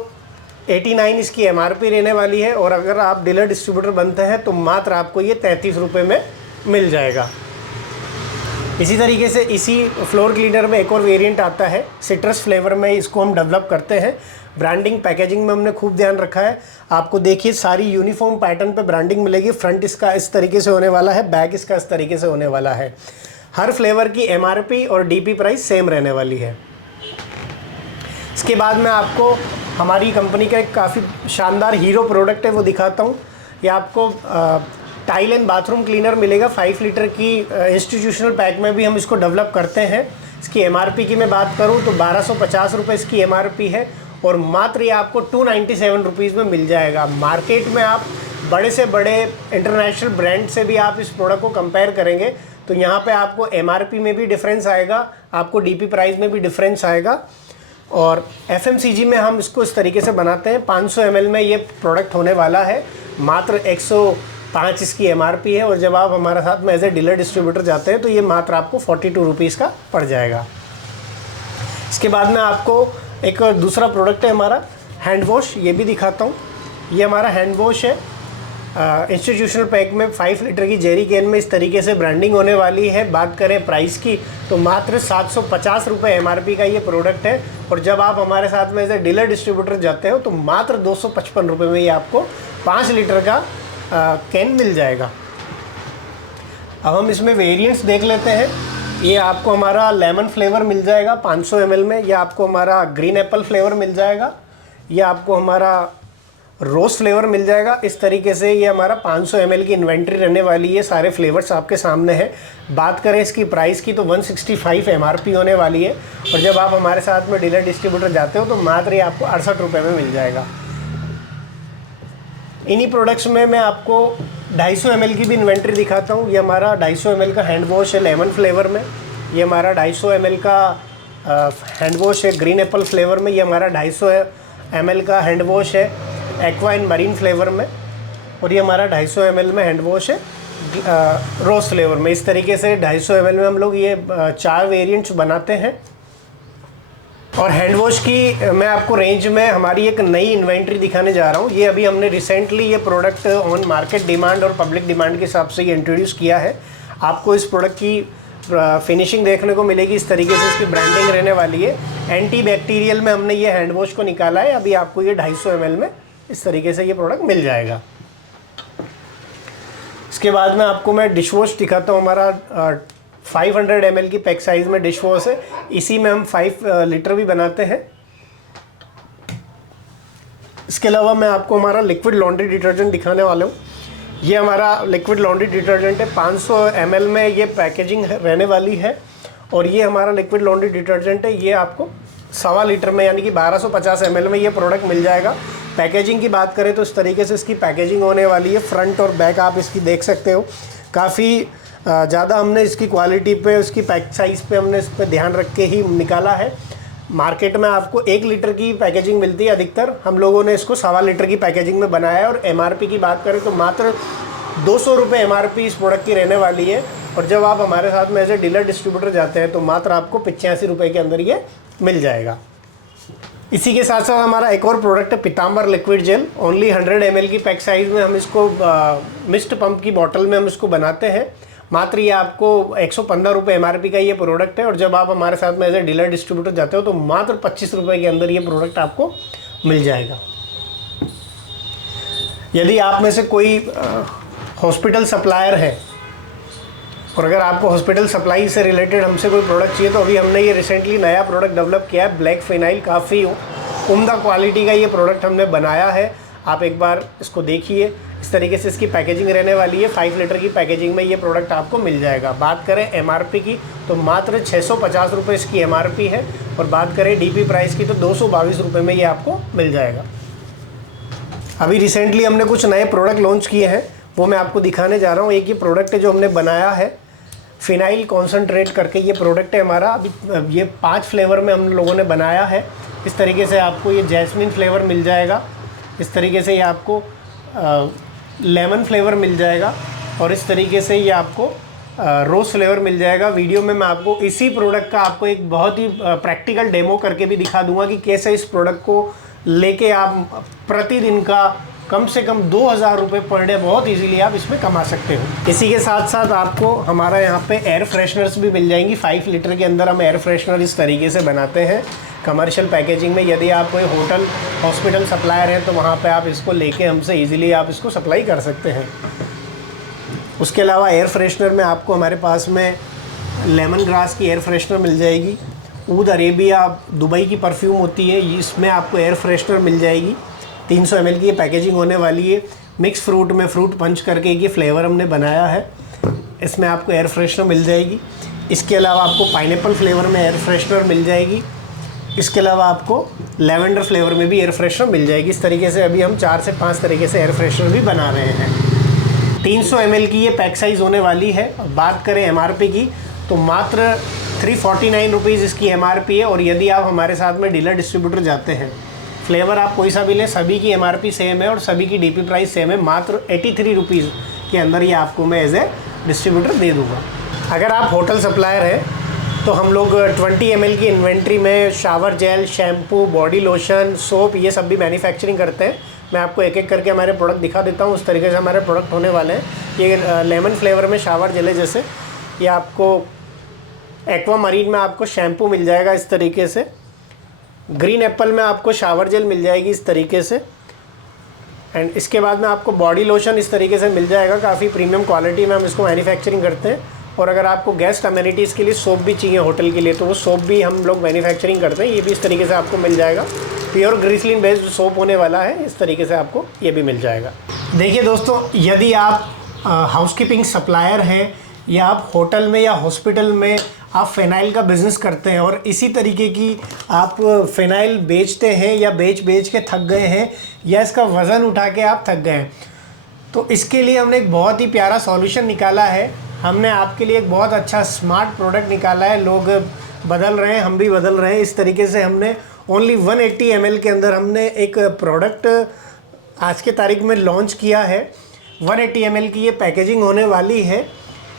89 इसकी MRP रहने वाली है और अगर आप डीलर डिस्ट्रीब्यूटर बनते हैं तो मात्र आपको ये 33 रुपये में मिल जाएगा। इसी तरीके से इसी फ्लोर क्लीनर में एक और वेरिएंट आता है, सिट्रस फ्लेवर में इसको हम डेवलप करते हैं। ब्रांडिंग पैकेजिंग में हमने खूब ध्यान रखा है। आपको देखिए सारी यूनिफॉर्म पैटर्न पे ब्रांडिंग मिलेगी। फ्रंट इसका इस तरीके से होने वाला है, बैक इसका इस तरीके से होने वाला है। हर फ्लेवर की MRP और DP प्राइस सेम रहने वाली है। इसके बाद मैं आपको हमारी कंपनी का एक काफ़ी शानदार हीरो प्रोडक्ट है वो दिखाता हूँ। ये आपको टाइल एंड बाथरूम क्लीनर मिलेगा 5 लीटर की इंस्टीट्यूशनल पैक में भी हम इसको डेवलप करते हैं। इसकी MRP की मैं बात करूँ तो 1250 रुपये इसकी MRP है और मात्र ये आपको 297 रुपीज़ में मिल जाएगा। मार्केट में आप बड़े से बड़े इंटरनेशनल ब्रांड से भी आप इस प्रोडक्ट को कंपेयर करेंगे तो यहाँ पे आपको MRP में भी डिफरेंस आएगा, आपको DP प्राइस में भी डिफरेंस आएगा। और FMCG में हम इसको इस तरीके से बनाते हैं। 500 ml में ये प्रोडक्ट होने वाला है, मात्र 105 इसकी MRP है। और जब आप हमारे साथ में एज ए डीलर डिस्ट्रीब्यूटर जाते हैं तो ये मात्र आपको 42 रुपीज़ का पड़ जाएगा। इसके बाद में आपको एक दूसरा प्रोडक्ट है हमारा हैंड वॉश, ये भी दिखाता हूँ। ये हमारा हैंड वॉश है, इंस्टीट्यूशनल पैक में 5 लीटर की जेरी कैन में इस तरीके से ब्रांडिंग होने वाली है। बात करें प्राइस की तो मात्र 750 रुपये MRP का ये प्रोडक्ट है। और जब आप हमारे साथ में एज ए डीलर डिस्ट्रीब्यूटर जाते हो तो मात्र 255 रुपये में ये आपको 5 लीटर का कैन मिल जाएगा। अब हम इसमें वेरिएंट्स देख लेते हैं। ये आपको हमारा लेमन फ्लेवर मिल जाएगा 500 ml में, या आपको हमारा ग्रीन एप्पल फ्लेवर मिल जाएगा, या आपको हमारा रोज़ फ्लेवर मिल जाएगा। इस तरीके से ये हमारा 500 ml की इन्वेंट्री रहने वाली है। सारे फ्लेवर्स आपके सामने हैं। बात करें इसकी प्राइस की तो 165 MRP होने वाली है। और जब आप हमारे साथ में डीलर डिस्ट्रीब्यूटर जाते हो तो मात्र ये आपको 68 रुपये में मिल जाएगा। इन्हीं प्रोडक्ट्स में मैं आपको 250 ml की भी इन्वेंट्री दिखाता हूँ। ये हमारा 250 ml का हैंड वॉश है लेमन फ्लेवर में। ये हमारा 250 ml का हैंड वॉश है ग्रीन एप्पल फ्लेवर में। ये हमारा 250 ml का हैंड वॉश है एक्वा एंड मरीन फ्लेवर में। और ये हमारा 250 ml में हैंड वॉश है रोज़ फ्लेवर में। इस तरीके से 250 ml में हम लोग ये 4 वेरिएंट्स बनाते हैं। और हैंड वॉश की मैं आपको रेंज में हमारी एक नई इन्वेंट्री दिखाने जा रहा हूँ। ये अभी हमने रिसेंटली ये प्रोडक्ट ऑन मार्केट डिमांड और पब्लिक डिमांड के हिसाब से ये इंट्रोड्यूस किया है। आपको इस प्रोडक्ट की फिनिशिंग देखने को मिलेगी, इस तरीके से इसकी ब्रांडिंग रहने वाली है। एंटी बैक्टीरियल में हमने ये हैंड वॉश को निकाला है। अभी आपको ये 250 ml में इस तरीके से ये प्रोडक्ट मिल जाएगा। इसके बाद में आपको मैं डिश वॉश दिखाता हूँ। हमारा 500 ml की पैक साइज़ में डिश वॉश है। इसी में हम 5 लीटर भी बनाते हैं। इसके अलावा मैं आपको हमारा लिक्विड लॉन्ड्री डिटर्जेंट दिखाने वाला हूँ। ये हमारा लिक्विड लॉन्ड्री डिटर्जेंट है। 500 ml में ये पैकेजिंग रहने वाली है। और ये हमारा लिक्विड लॉन्ड्री डिटर्जेंट है। ये आपको 1.25 लीटर में यानी कि 1250 ml में ये प्रोडक्ट मिल जाएगा। पैकेजिंग की बात करें तो इस तरीके से इसकी पैकेजिंग होने वाली है। फ्रंट और बैक आप इसकी देख सकते हो। काफ़ी ज़्यादा हमने इसकी क्वालिटी पे, उसकी पैक साइज़ पे हमने इस पर ध्यान रख के ही निकाला है। मार्केट में आपको 1 लीटर की पैकेजिंग मिलती है अधिकतर, हम लोगों ने इसको 1.25 लीटर की पैकेजिंग में बनाया है। और MRP की बात करें तो मात्र 200 रुपये MRP इस प्रोडक्ट की रहने वाली है। और जब आप हमारे साथ में एज ए डीलर डिस्ट्रीब्यूटर जाते हैं तो मात्र आपको 85 रुपये के अंदर ये मिल जाएगा। इसी के साथ साथ हमारा एक और प्रोडक्ट है पीताम्बर लिक्विड जेल। ओनली 100 ml की पैक साइज़ में हम इसको मिस्ट पंप की बॉटल में हम इसको बनाते हैं। मात्र ये आपको 115 रुपये MRP का ये प्रोडक्ट है। और जब आप हमारे साथ में एज ए डीलर डिस्ट्रीब्यूटर जाते हो तो मात्र 25 रुपये के अंदर ये प्रोडक्ट आपको मिल जाएगा। यदि आप में से कोई हॉस्पिटल सप्लायर है और अगर आपको हॉस्पिटल सप्लाई से रिलेटेड हमसे कोई प्रोडक्ट चाहिए तो अभी हमने ये रिसेंटली नया प्रोडक्ट डेवलप किया है ब्लैक फिनाइल। काफ़ी उम्दा क्वालिटी का ये प्रोडक्ट हमने बनाया है। आप एक बार इसको देखिए। इस तरीके से इसकी पैकेजिंग रहने वाली है। 5 लीटर की पैकेजिंग में ये प्रोडक्ट आपको मिल जाएगा। बात करें MRP की तो मात्र 650 रुपये इसकी MRP है। और बात करें DP प्राइस की तो 222 रुपये में ये आपको मिल जाएगा। अभी रिसेंटली हमने कुछ नए प्रोडक्ट लॉन्च किए हैं, वो मैं आपको दिखाने जा रहा हूँ। एक ये प्रोडक्ट है जो हमने बनाया है फिनाइल कॉन्सेंट्रेट करके, ये प्रोडक्ट है हमारा। अभी ये 5 फ्लेवर में हम लोगों ने बनाया है। इस तरीके से आपको ये जैस्मिन फ्लेवर मिल जाएगा। इस तरीके से ये आपको लेमन फ्लेवर मिल जाएगा। और इस तरीके से ये आपको रोज़ फ्लेवर मिल जाएगा। वीडियो में मैं आपको इसी प्रोडक्ट का आपको एक बहुत ही प्रैक्टिकल डेमो करके भी दिखा दूंगा कि कैसे इस प्रोडक्ट को लेके आप प्रतिदिन का कम से कम 2000 रुपये पर डे बहुत इजीली आप इसमें कमा सकते हो। इसी के साथ साथ आपको हमारा यहाँ पे एयर फ्रेशनर्स भी मिल जाएंगी। 5 लीटर के अंदर हम एयर फ्रेशनर इस तरीके से बनाते हैं कमर्शियल पैकेजिंग में। यदि आप कोई होटल हॉस्पिटल सप्लायर हैं तो वहाँ पे आप इसको लेके हमसे इजीली आप इसको सप्लाई कर सकते हैं। उसके अलावा एयर फ्रेशनर में आपको हमारे पास में लेमन ग्रास की एयर फ्रेशनर मिल जाएगी। ऊद अरेबिया दुबई की परफ्यूम होती है, इसमें आपको एयर फ्रेशनर मिल जाएगी। 300 ml की ये पैकेजिंग होने वाली है। मिक्स फ्रूट में फ्रूट पंच करके ये फ्लेवर हमने बनाया है, इसमें आपको एयर फ्रेशनर मिल जाएगी। इसके अलावा आपको पाइनएप्पल फ्लेवर में एयर फ्रेशनर मिल जाएगी। इसके अलावा आपको लेवेंडर फ्लेवर में भी एयर फ्रेशनर मिल जाएगी। इस तरीके से अभी हम 4 से 5 तरीके से एयर फ्रेशनर भी बना रहे हैं। 300 ml की ये पैक साइज़ होने वाली है। अब बात करें MRP की तो मात्र 349 रुपीज़ इसकी MRP है। और यदि आप हमारे साथ में डीलर डिस्ट्रीब्यूटर जाते हैं, फ्लेवर आप कोई सा भी लें, सभी की MRP सेम है और सभी की DP प्राइस सेम है। मात्र 83 रुपीज़ के अंदर ये आपको मैं एज ए डिस्ट्रीब्यूटर दे दूँगा। अगर आप होटल सप्लायर हैं तो हम लोग 20 ml की इन्वेंट्री में shower gel, shampoo, body lotion, soap ये सब भी मैन्युफैक्चरिंग करते हैं। मैं आपको एक एक करके हमारे प्रोडक्ट दिखा देता हूँ। उस तरीके से हमारे प्रोडक्ट होने वाले हैं। ये लेमन फ्लेवर में शावर जेल है, जैसे ये आपको एक्वा मरीन में आपको शैम्पू मिल जाएगा इस तरीके से। ग्रीन एप्पल में आपको शावर जेल मिल जाएगी इस तरीके से। एंड इसके बाद में आपको बॉडी लोशन इस तरीके से मिल जाएगा। काफ़ी प्रीमियम क्वालिटी में हम इसको मैन्युफैक्चरिंग करते हैं। और अगर आपको गेस्ट अमेनिटीज़ के लिए सोप भी चाहिए होटल के लिए, तो वो सोप भी हम लोग मैन्युफैक्चरिंग करते हैं। ये भी इस तरीके से आपको मिल जाएगा। प्योर ग्लिसरीन बेस्ड सोप होने वाला है, इस तरीके से आपको ये भी मिल जाएगा। देखिए दोस्तों, यदि आप हाउसकीपिंग सप्लायर हैं या आप होटल में या हॉस्पिटल में आप फ़िनाइल का बिज़नेस करते हैं और इसी तरीके की आप फ़िनाइल बेचते हैं या बेच के थक गए हैं या इसका वज़न उठा के आप थक गए हैं, तो इसके लिए हमने एक बहुत ही प्यारा सॉल्यूशन निकाला है। हमने आपके लिए एक बहुत अच्छा स्मार्ट प्रोडक्ट निकाला है। लोग बदल रहे हैं, हम भी बदल रहे हैं। इस तरीके से हमने ओनली 180 ml के अंदर हमने एक प्रोडक्ट आज के तारीख में लॉन्च किया है। 180 ml की ये पैकेजिंग होने वाली है।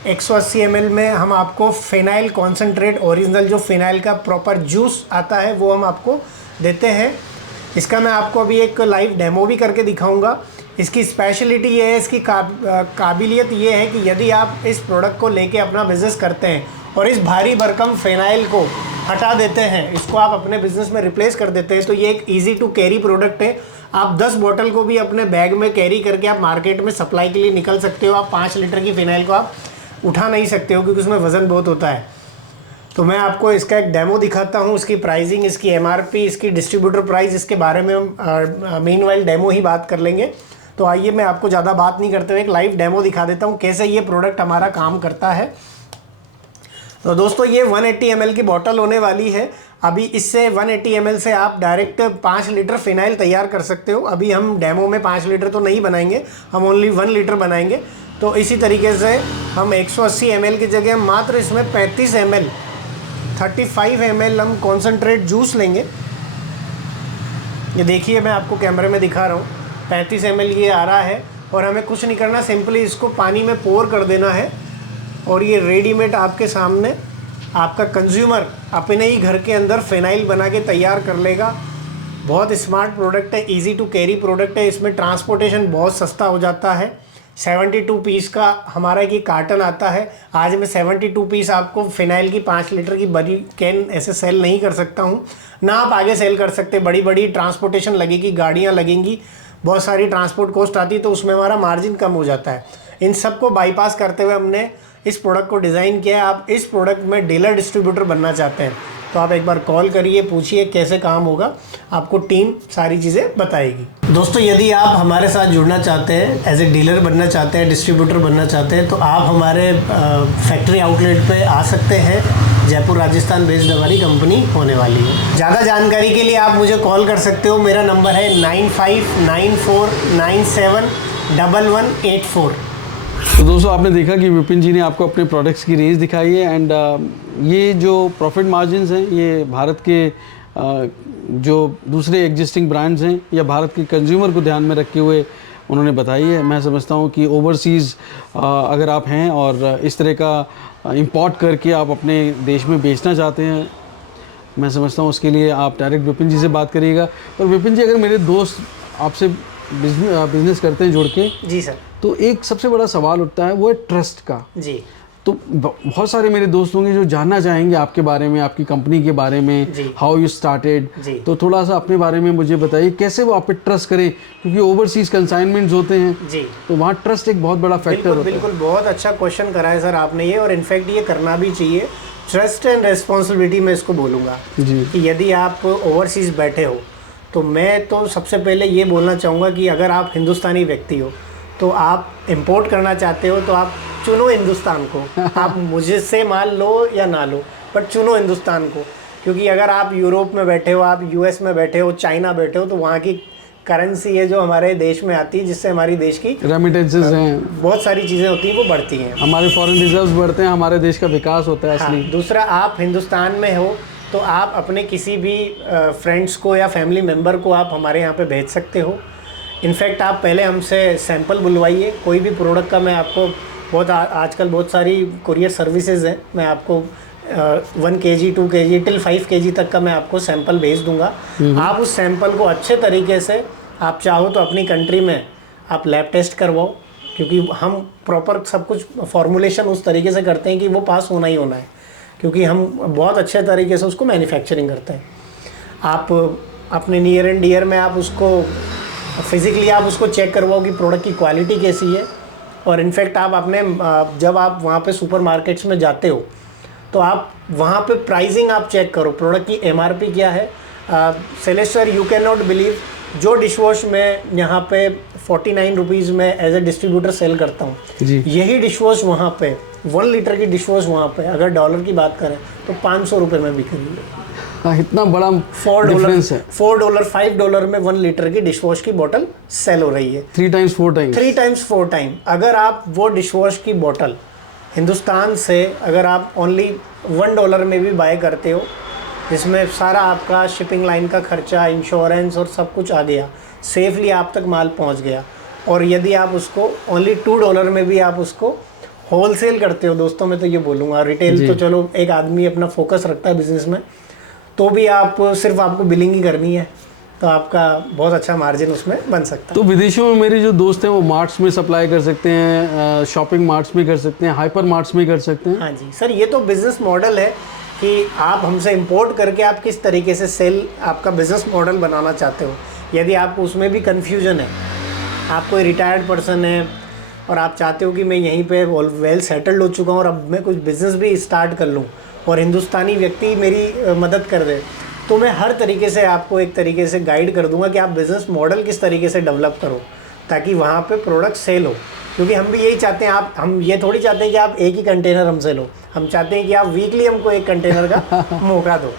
180 ml में हम आपको फ़िनाइल कॉन्सेंट्रेट ओरिजिनल जो फ़िनाइल का प्रॉपर जूस आता है वो हम आपको देते हैं। इसका मैं आपको अभी एक लाइव डेमो भी करके दिखाऊंगा। इसकी स्पेशलिटी ये है, इसकी काबिलियत ये है कि यदि आप इस प्रोडक्ट को लेके अपना बिज़नेस करते हैं और इस भारी भरकम फ़िनाइल को हटा देते हैं, इसको आप अपने बिज़नेस में रिप्लेस कर देते हैं, तो ये एक ईज़ी टू कैरी प्रोडक्ट है। आप 10 बोतल को भी अपने बैग में कैरी करके आप मार्केट में सप्लाई के लिए निकल सकते हो। आप 5 लीटर की फ़िनाइल को आप उठा नहीं सकते हो क्योंकि उसमें वज़न बहुत होता है। तो मैं आपको इसका एक डेमो दिखाता हूँ, इसकी प्राइसिंग, इसकी MRP, इसकी डिस्ट्रीब्यूटर प्राइस, इसके बारे में हम मीनवाइल डेमो ही बात कर लेंगे। तो आइए मैं आपको ज़्यादा बात नहीं करते हुए एक लाइव डेमो दिखा देता हूँ कैसे ये प्रोडक्ट हमारा काम करता है। तो दोस्तों, ये 180 ml की बॉटल होने वाली है। अभी इससे 180 ml से आप डायरेक्ट 5 लीटर फ़िनाइल तैयार कर सकते हो। अभी हम डेमो में 5 लीटर तो नहीं बनाएंगे, हम ओनली 1 लीटर बनाएंगे। तो इसी तरीके से हम 180 ml की जगह मात्र इसमें 35 ml 35 ml हम कॉन्सेंट्रेट जूस लेंगे। ये देखिए, मैं आपको कैमरे में दिखा रहा हूँ, 35 ml ये आ रहा है। और हमें कुछ नहीं करना, सिंपली इसको पानी में पोर कर देना है और ये रेडीमेड आपके सामने आपका कंज्यूमर अपने ही घर के अंदर फ़िनाइल बना के तैयार कर लेगा। बहुत स्मार्ट प्रोडक्ट है, इजी टू कैरी प्रोडक्ट है। इसमें ट्रांसपोर्टेशन बहुत सस्ता हो जाता है। 72 पीस का हमारा ये कार्टन आता है। आज मैं 72 पीस आपको फ़िनाइल की 5 लीटर की बड़ी कैन ऐसे सेल नहीं कर सकता हूँ, ना आप आगे सेल कर सकते। बड़ी बड़ी ट्रांसपोर्टेशन लगेगी, गाड़ियाँ लगेंगी, बहुत सारी ट्रांसपोर्ट कॉस्ट आती है, तो उसमें हमारा मार्जिन कम हो जाता है। इन सब को बाईपास करते हुए हमने इस प्रोडक्ट को डिज़ाइन किया है। आप इस प्रोडक्ट में डीलर डिस्ट्रीब्यूटर बनना चाहते हैं तो आप एक बार कॉल करिए, पूछिए कैसे काम होगा, आपको टीम सारी चीज़ें बताएगी। दोस्तों, यदि आप हमारे साथ जुड़ना चाहते हैं, एज ए डीलर बनना चाहते हैं, डिस्ट्रीब्यूटर बनना चाहते हैं, तो आप हमारे फैक्ट्री आउटलेट पे आ सकते हैं। जयपुर राजस्थान बेस्ड हमारी कंपनी होने वाली है। ज़्यादा जानकारी के लिए आप मुझे कॉल कर सकते हो। मेरा नंबर है 9594971184। तो दोस्तों, आपने देखा कि विपिन जी ने आपको अपने प्रोडक्ट्स की रेंज दिखाई है। एंड ये जो प्रॉफिट मार्जिन्स हैं, ये भारत के जो दूसरे एग्जिस्टिंग ब्रांड्स हैं या भारत के कंज्यूमर को ध्यान में रखे हुए उन्होंने बताई है। मैं समझता हूँ कि ओवरसीज़ अगर आप हैं और इस तरह का इंपोर्ट करके आप अपने देश में बेचना चाहते हैं, मैं समझता हूँ उसके लिए आप डायरेक्ट विपिन जी से बात करिएगा। और विपिन जी, अगर मेरे दोस्त आपसे बिजनेस करते हैं जुड़ के, जी सर, तो एक सबसे बड़ा सवाल उठता है, वो है ट्रस्ट का। जी, तो बहुत सारे मेरे दोस्त होंगे जो जानना चाहेंगे आपके बारे में, आपकी कंपनी के बारे में, हाउ यू स्टार्टेड। तो थोड़ा सा अपने बारे में मुझे बताइए, कैसे वो आप पे ट्रस्ट करें, क्योंकि ओवरसीज कंसाइनमेंट्स होते हैं जी, तो वहाँ ट्रस्ट एक बहुत बड़ा फैक्टर होता है। बिल्कुल, बहुत अच्छा क्वेश्चन करा है सर आपने ये, और इनफैक्ट ये करना भी चाहिए। ट्रस्ट एंड रिस्पॉन्सिबिलिटी मैं इसको बोलूँगा जी, कि यदि आप ओवरसीज बैठे हो तो मैं तो सबसे पहले ये बोलना चाहूँगा कि अगर आप हिंदुस्तानी व्यक्ति हो तो आप इंपोर्ट करना चाहते हो तो आप चुनो हिंदुस्तान को। आप मुझसे माल लो या ना लो, बट चुनो हिंदुस्तान को, क्योंकि अगर आप यूरोप में बैठे हो, आप यूएस में बैठे हो, चाइना बैठे हो, तो वहाँ की करेंसी है जो हमारे देश में आती है, जिससे हमारी देश की रेमिटेंसेज हैं, बहुत सारी चीज़ें होती हैं वो बढ़ती हैं, हमारे फॉरेन रिजर्व्स बढ़ते हैं, हमारे देश का विकास होता है असली। दूसरा, आप हिंदुस्तान में हो तो आप अपने किसी भी फ्रेंड्स को या फैमिली मेम्बर को आप हमारे यहाँ पे भेज सकते हो। इनफैक्ट आप पहले हमसे सैंपल बुलवाइए, कोई भी प्रोडक्ट का मैं आपको आजकल बहुत सारी कुरियर सर्विसेज हैं, मैं आपको 1 kg 2 kg टिल 5 kg तक का मैं आपको सैंपल भेज दूंगा। आप उस सैंपल को अच्छे तरीके से, आप चाहो तो अपनी कंट्री में आप लैब टेस्ट करवाओ, क्योंकि हम प्रॉपर सब कुछ फॉर्मुलेशन उस तरीके से करते हैं कि वो पास होना ही होना है, क्योंकि हम बहुत अच्छे तरीके से उसको मैन्युफैक्चरिंग करते हैं। आप अपने नियर एंड डियर में आप उसको फिज़िकली आप उसको चेक करवाओ कि प्रोडक्ट की क्वालिटी कैसी है। और इनफैक्ट आप अपने जब आप वहाँ पे सुपरमार्केट्स में जाते हो तो आप वहाँ पे प्राइसिंग आप चेक करो, प्रोडक्ट की MRP क्या है। सेलेस्टर, यू कैन नॉट बिलीव, जो डिश वॉश मैं यहाँ पे 49 रुपीज़ में एज ए डिस्ट्रीब्यूटर सेल करता हूँ, यही डिश वॉश वहाँ पे 1 लीटर की डिश वॉश वहाँ पे अगर डॉलर की बात करें तो 500 रुपये में बिक रही है। इतना बड़ा $4 है, $5 में 1 लीटर की डिश वॉश की बोतल सेल हो रही है। 3 times 4 टाइम। अगर आप वो डिश वॉश की बोतल हिंदुस्तान से अगर आप ओनली $1 में भी बाय करते हो, जिसमें सारा आपका शिपिंग लाइन का खर्चा, इंश्योरेंस और सब कुछ आ गया, सेफली आप तक माल पहुंच गया, और यदि आप उसको ओनली $2 में भी आप उसको होलसेल करते हो, दोस्तों मैं तो ये बोलूँगा, रिटेल तो चलो एक आदमी अपना फोकस रखता है बिजनेस में, तो भी आप सिर्फ आपको बिलिंग ही करनी है तो आपका बहुत अच्छा मार्जिन उसमें बन सकता है। तो विदेशों में मेरे जो दोस्त हैं वो मार्ट्स में सप्लाई कर सकते हैं, शॉपिंग मार्ट्स में कर सकते हैं, हाइपर मार्ट्स में कर सकते हैं। हाँ जी सर, ये तो बिज़नेस मॉडल है कि आप हमसे इंपोर्ट करके आप किस तरीके से सेल, आपका बिज़नेस मॉडल बनाना चाहते हो। यदि आपको उसमें भी कन्फ्यूजन है, आप कोई रिटायर्ड पर्सन है और आप चाहते हो कि मैं यहीं पे वेल सेटल्ड हो चुका हूँ और अब मैं कुछ बिज़नेस भी स्टार्ट कर लूँ और हिंदुस्तानी व्यक्ति मेरी मदद कर दे, तो मैं हर तरीके से आपको एक तरीके से गाइड कर दूंगा कि आप बिज़नेस मॉडल किस तरीके से डेवलप करो ताकि वहाँ पे प्रोडक्ट सेल हो। क्योंकि हम भी यही चाहते हैं, हम ये थोड़ी चाहते हैं कि आप एक ही कंटेनर हमसे लो, हम चाहते हैं कि आप वीकली हमको एक कंटेनर का मौका दो।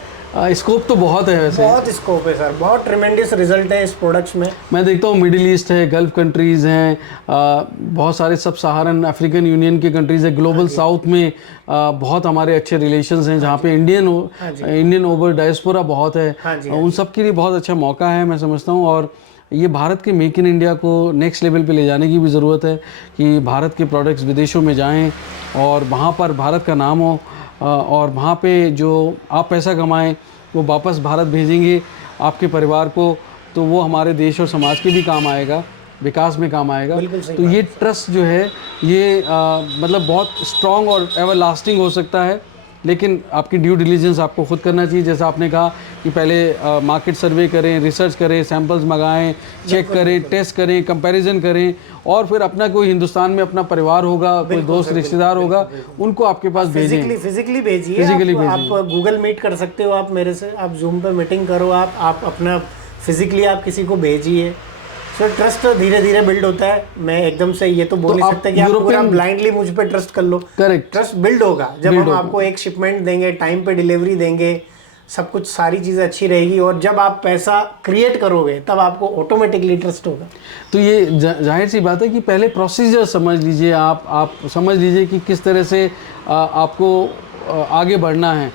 स्कोप तो बहुत है वैसे, बहुत स्कोप है सर, बहुत ट्रिमेंडियस रिजल्ट है इस प्रोडक्ट्स में। मैं देखता हूँ मिडिल ईस्ट है, गल्फ कंट्रीज़ हैं, बहुत सारे सब सहारन अफ्रीकन यूनियन की कंट्रीज़ है, ग्लोबल साउथ में बहुत हमारे अच्छे रिलेशंस हैं जहाँ पे इंडियन ओवर डायस्पोरा बहुत है, उन सब के लिए बहुत अच्छा मौका है मैं समझता हूँ। और ये भारत के मेक इन इंडिया को नेक्स्ट लेवल पे ले जाने की भी ज़रूरत है कि भारत के प्रोडक्ट्स विदेशों में जाएं और वहाँ पर भारत का नाम हो, और वहाँ पे जो आप पैसा कमाएं वो वापस भारत भेजेंगे आपके परिवार को, तो वो हमारे देश और समाज के भी काम आएगा, विकास में काम आएगा। तो ये ट्रस्ट जो है ये मतलब बहुत स्ट्रॉन्ग और एवर लास्टिंग हो सकता है, लेकिन आपकी ड्यू डिलीजेंस आपको खुद करना चाहिए। जैसा आपने कहा कि पहले मार्केट सर्वे करें, रिसर्च करें, सैंपल्स मंगाएं, चेक करें, टेस्ट करें, कंपैरिजन करें, और फिर अपना कोई हिंदुस्तान में अपना परिवार होगा, कोई दोस्त रिश्तेदार होगा, उनको आपके पास भेजें। फिजिकली भेजिए, आप गूगल मीट कर सकते हो, आप मेरे से, आप जूम पे मीटिंग करो, आप अपना फिजिकली आप किसी को भेजिए। सर ट्रस्ट धीरे धीरे बिल्ड होता है, मैं एकदम से ये तो बोल नहीं सकता कि आप पूरा ब्लाइंडली मुझ पे ट्रस्ट कर लो। करेक्ट, ट्रस्ट बिल्ड होगा जब हम आपको एक शिपमेंट देंगे, टाइम पे डिलीवरी देंगे, सब कुछ सारी चीज़ें अच्छी रहेगी, और जब आप पैसा क्रिएट करोगे तब आपको ऑटोमेटिकली ट्रस्ट होगा। तो ये जाहिर सी बात है कि पहले प्रोसीजर समझ लीजिए, आप समझ लीजिए कि किस तरह से आपको आगे बढ़ना है,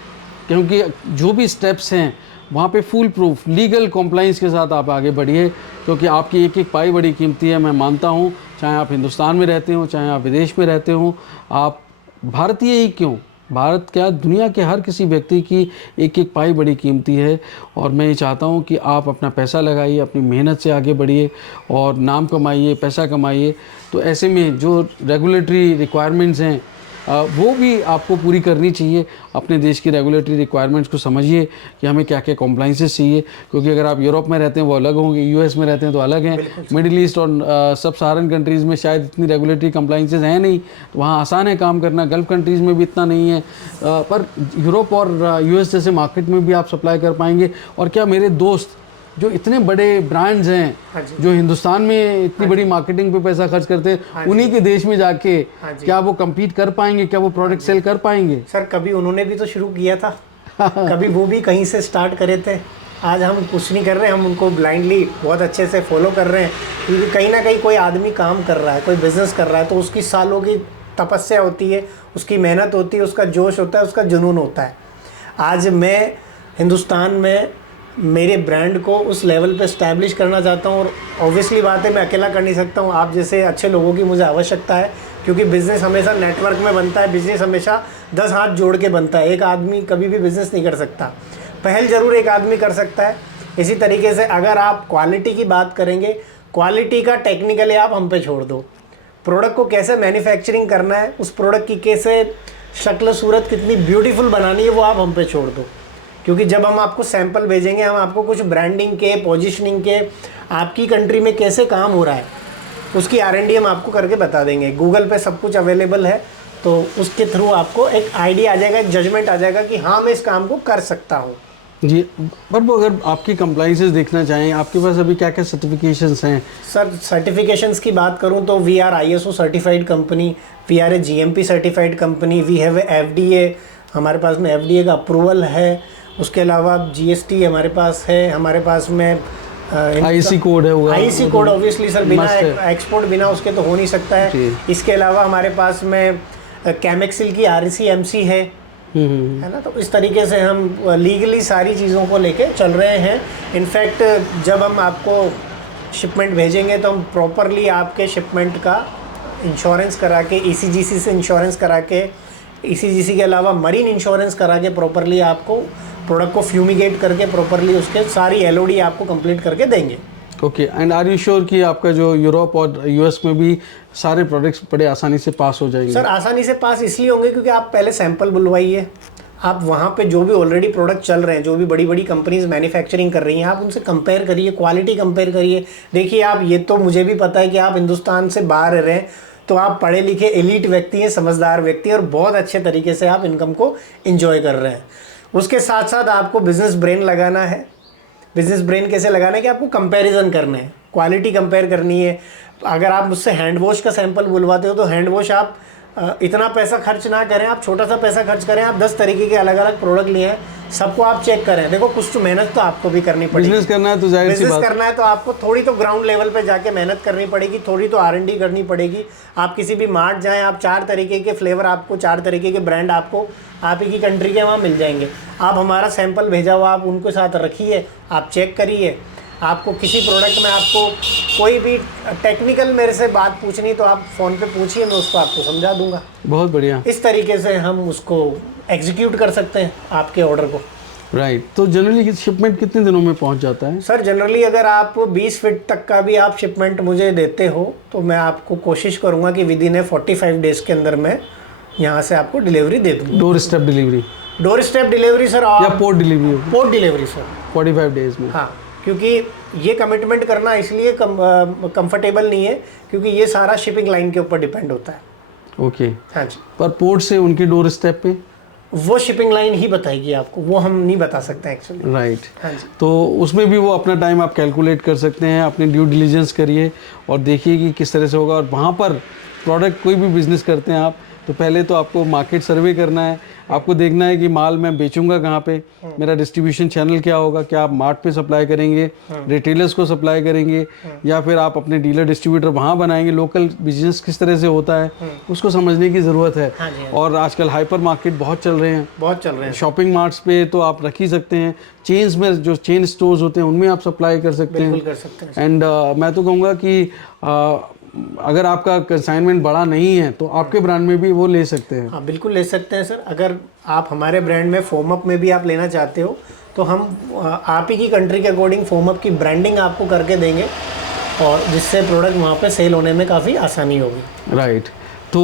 क्योंकि जो भी स्टेप्स हैं वहाँ पे फुल प्रूफ लीगल कॉम्प्लाइंस के साथ आप आगे बढ़िए, क्योंकि आपकी एक एक पाई बड़ी कीमती है। मैं मानता हूँ, चाहे आप हिंदुस्तान में रहते हो, चाहे आप विदेश में रहते हो, आप भारतीय ही क्यों, भारत क्या दुनिया के हर किसी व्यक्ति की एक एक पाई बड़ी कीमती है। और मैं ये चाहता हूँ कि आप अपना पैसा लगाइए, अपनी मेहनत से आगे बढ़िए और नाम कमाइए, पैसा कमाइए। तो ऐसे में जो रेगुलेटरी रिक्वायरमेंट्स हैं वो भी आपको पूरी करनी चाहिए। अपने देश की रेगुलेटरी रिक्वायरमेंट्स को समझिए कि हमें क्या क्या कॉम्प्लाइंसेस चाहिए, क्योंकि अगर आप यूरोप में रहते हैं वो अलग होंगे, यूएस में रहते हैं तो अलग हैं, मिडिल ईस्ट और सब सहारन कंट्रीज़ में शायद इतनी रेगुलेटरी कॉम्प्लाइंसेस हैं नहीं, तो वहाँ आसान है काम करना। गल्फ कंट्रीज़ में भी इतना नहीं है, पर यूरोप और यूएस जैसे मार्केट में भी आप सप्लाई कर पाएंगे। और क्या मेरे दोस्त जो इतने बड़े ब्रांड्स हैं जो हिंदुस्तान में इतनी बड़ी मार्केटिंग पे पैसा खर्च करते हैं, उन्हीं के देश में जाके क्या वो compete कर पाएंगे, क्या वो प्रोडक्ट सेल कर पाएंगे? सर कभी उन्होंने भी तो शुरू किया था कभी वो भी कहीं से स्टार्ट करे थे। आज हम कुछ नहीं कर रहे, हम उनको ब्लाइंडली बहुत अच्छे से फॉलो कर रहे हैं, क्योंकि कहीं ना कहीं कोई आदमी काम कर रहा है, कोई बिज़नेस कर रहा है, तो उसकी सालों की तपस्या होती है, उसकी मेहनत होती है, उसका जोश होता है, उसका जुनून होता है। आज मैं हिंदुस्तान में मेरे ब्रांड को उस लेवल पे इस्टेब्लिश करना चाहता हूँ, और ऑब्वियसली बात है मैं अकेला कर नहीं सकता हूँ, आप जैसे अच्छे लोगों की मुझे आवश्यकता है, क्योंकि बिज़नेस हमेशा नेटवर्क में बनता है, बिज़नेस हमेशा 10 हाथ जोड़ के बनता है। एक आदमी कभी भी बिज़नेस नहीं कर सकता, पहल ज़रूर एक आदमी कर सकता है। इसी तरीके से अगर आप क्वालिटी की बात करेंगे, क्वालिटी का टेक्निकली आप हम पे छोड़ दो, प्रोडक्ट को कैसे मैन्युफैक्चरिंग करना है, उस प्रोडक्ट की कैसे शक्ल सूरत कितनी ब्यूटीफुल बनानी है, वो आप हम पे छोड़ दो। क्योंकि जब हम आपको सैंपल भेजेंगे, हम आपको कुछ ब्रांडिंग के, पोजीशनिंग के, आपकी कंट्री में कैसे काम हो रहा है, उसकी R&D हम आपको करके बता देंगे। गूगल पे सब कुछ अवेलेबल है, तो उसके थ्रू आपको एक आइडिया आ जाएगा, एक जजमेंट आ जाएगा कि हाँ मैं इस काम को कर सकता हूँ। जी, पर वो अगर आपकी कंप्लाइंसेस देखना चाहें, आपके पास अभी क्या क्या सर्टिफिकेशंस हैं? सर सर्टिफिकेशंस की बात करूं तो we are ISO certified company, we are a GMP certified company, we have a FDA, हमारे पास में FDA का अप्रूवल है। उसके अलावा GST हमारे पास है, हमारे पास में IC कोड है, होगा IC कोड ऑब्वियसली सर, बिना एक्सपोर्ट बिना उसके तो हो नहीं सकता है। इसके अलावा हमारे पास में कैमेक्सिल की REC-MC है ना। तो इस तरीके से हम लीगली सारी चीज़ों को लेके चल रहे हैं। इनफैक्ट जब हम आपको शिपमेंट भेजेंगे तो हम प्रॉपरली आपके शिपमेंट का इंश्योरेंस करा के, ECGC से इंश्योरेंस करा के, ECGC के अलावा मरीन इंश्योरेंस करा के प्रॉपरली आपको प्रोडक्ट को फ्यूमिगेट करके प्रॉपरली उसके सारी LOD आपको कंप्लीट करके देंगे। Okay, and are you sure कि आपका जो यूरोप और US में भी सारे प्रोडक्ट्स बड़े आसानी से पास हो जाएंगे? सर आसानी से पास इसलिए होंगे क्योंकि आप पहले सैंपल बुलवाइए, आप वहाँ पे जो भी ऑलरेडी प्रोडक्ट चल रहे हैं, जो भी बड़ी बड़ी कंपनीज मैन्युफैक्चरिंग कर रही हैं, आप उनसे कंपेयर करिए, क्वालिटी कंपेयर करिए। देखिए आप, ये तो मुझे भी पता है कि आप हिंदुस्तान से बाहर रह रहे हैं, तो आप पढ़े लिखे एलीट व्यक्ति हैं, समझदार व्यक्ति हैं, और बहुत अच्छे तरीके से आप इनकम को इंजॉय कर रहे हैं। उसके साथ साथ आपको बिजनेस ब्रेन लगाना है। बिजनेस ब्रेन कैसे लगाना है कि आपको कंपैरिजन करना है, क्वालिटी कंपेयर करनी है। अगर आप मुझसे हैंड वॉश का सैंपल बुलवाते हो तो हैंड वॉश आप इतना पैसा खर्च ना करें, आप छोटा सा पैसा खर्च करें, आप 10 तरीके के अलग अलग प्रोडक्ट लिए हैं, सबको आप चेक करें। देखो कुछ तो मेहनत तो आपको भी करनी पड़ेगी। बिजनेस करना है तो जाहिर सी बात, बिजनेस करना है तो आपको थोड़ी तो ग्राउंड लेवल पे जाके मेहनत करनी पड़ेगी, थोड़ी तो R&D करनी पड़ेगी। आप किसी भी मार्ट जाएं, आप 4 तरीके के फ्लेवर, आपको 4 तरीके के ब्रांड आपको आप ही की कंट्री के वहाँ मिल जाएंगे। आप हमारा सैंपल भेजा हुआ आप उनके साथ रखिए, आप चेक करिए। आपको किसी प्रोडक्ट में आपको कोई भी टेक्निकल मेरे से बात पूछनी तो आप फ़ोन पे पूछिए, मैं उसको आपको समझा दूंगा। बहुत बढ़िया। इस तरीके से हम उसको एग्जीक्यूट कर सकते हैं आपके ऑर्डर को। राइट, तो जनरली शिपमेंट कितने दिनों में पहुंच जाता है? सर जनरली अगर आप 20 फीट तक का भी आप शिपमेंट मुझे देते हो तो मैं आपको कोशिश करूँगा कि विद इन 45 डेज़ के अंदर मैं यहाँ से आपको डिलीवरी दे दूँगा। Doorstep delivery? Doorstep delivery sir, या port delivery? Port delivery sir, 45 days में। हाँ, क्योंकि ये कमिटमेंट करना इसलिए कंफर्टेबल नहीं है क्योंकि ये सारा शिपिंग लाइन के ऊपर डिपेंड होता है। ओके, हाँ जी। पर पोर्ट से उनकी डोर स्टेप पे वो शिपिंग लाइन ही बताएगी आपको, वो हम नहीं बता सकते एक्चुअली। राइट। हाँ जी। तो उसमें भी वो अपना टाइम आप कैलकुलेट कर सकते हैं, अपनी ड्यू डिलीजेंस करिए और देखिए कि किस तरह से होगा। और वहाँ पर प्रोडक्ट कोई भी बिजनेस करते हैं आप, तो पहले तो आपको मार्केट सर्वे करना है, आपको देखना है कि माल मैं बेचूंगा कहाँ पे, मेरा डिस्ट्रीब्यूशन चैनल क्या होगा, क्या आप मार्ट पे सप्लाई करेंगे, रिटेलर्स को सप्लाई करेंगे, या फिर आप अपने डीलर डिस्ट्रीब्यूटर वहाँ बनाएंगे। लोकल बिजनेस किस तरह से होता है उसको समझने की ज़रूरत है। हाँ जी, हाँ। और आजकल हाइपर मार्केट बहुत चल रहे हैं, बहुत चल रहे हैं। शॉपिंग मार्ट्स पे तो आप रख ही सकते हैं, चेन्स में जो चेन स्टोर्स होते हैं उनमें आप सप्लाई कर सकते हैं। बिल्कुल कर सकते हैं। एंड मैं तो कहूँगा कि अगर आपका कंसाइनमेंट बड़ा नहीं है तो आपके ब्रांड में भी वो ले सकते हैं। हाँ बिल्कुल ले सकते हैं सर। अगर आप हमारे ब्रांड में फोम अप में भी आप लेना चाहते हो तो हम आप ही की कंट्री के अकॉर्डिंग फोम अप की ब्रांडिंग आपको करके देंगे, और जिससे प्रोडक्ट वहाँ पे सेल होने में काफ़ी आसानी होगी। राइट। तो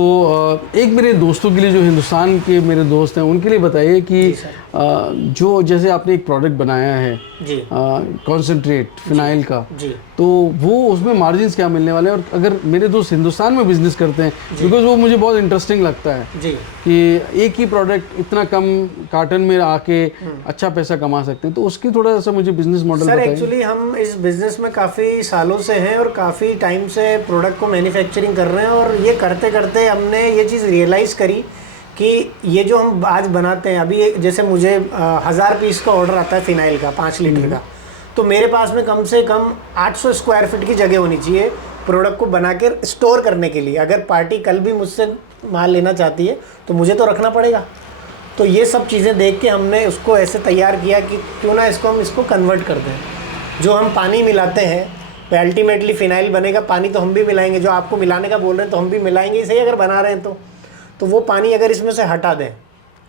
एक मेरे दोस्तों के लिए, जो हिंदुस्तान के मेरे दोस्त हैं, उनके लिए बताइए कि जो जैसे आपने एक प्रोडक्ट बनाया है जी, कॉन्सेंट्रेट फिनाइल का जी, तो वो उसमें मार्जिन्स क्या मिलने वाले हैं? और अगर मेरे दोस्त हिंदुस्तान में बिजनेस करते हैं, बिकॉज वो मुझे बहुत इंटरेस्टिंग लगता है जी, कि एक ही प्रोडक्ट इतना कम कार्टन में आके अच्छा पैसा कमा सकते हैं, तो उसकी थोड़ा सा मुझे बिजनेस मॉडल सर बताइए। एक्चुअली हम इस बिज़नेस में काफ़ी सालों से हैं और काफ़ी टाइम से प्रोडक्ट को मैन्युफैक्चरिंग कर रहे हैं, और ये करते करते हमने ये चीज़ रियलाइज़ करी कि ये जो हम आज बनाते हैं अभी, जैसे मुझे 1000 पीस का ऑर्डर आता है फिनाइल का 5 लीटर का, तो मेरे पास में कम से कम 800 स्क्वायर फीट की जगह होनी चाहिए प्रोडक्ट को बना के स्टोर करने के लिए। अगर पार्टी कल भी मुझसे माल लेना चाहती है तो मुझे तो रखना पड़ेगा। तो ये सब चीज़ें देख के हमने उसको ऐसे तैयार किया कि क्यों ना इसको कन्वर्ट कर दें। जो हम पानी मिलाते हैं तो अल्टीमेटली फिनाइल बनेगा, पानी तो हम भी मिलाएंगे, जो आपको मिलाने का बोल रहे हैं तो हम भी मिलाएंगे ही सही, अगर बना रहे हैं तो वो पानी अगर इसमें से हटा दें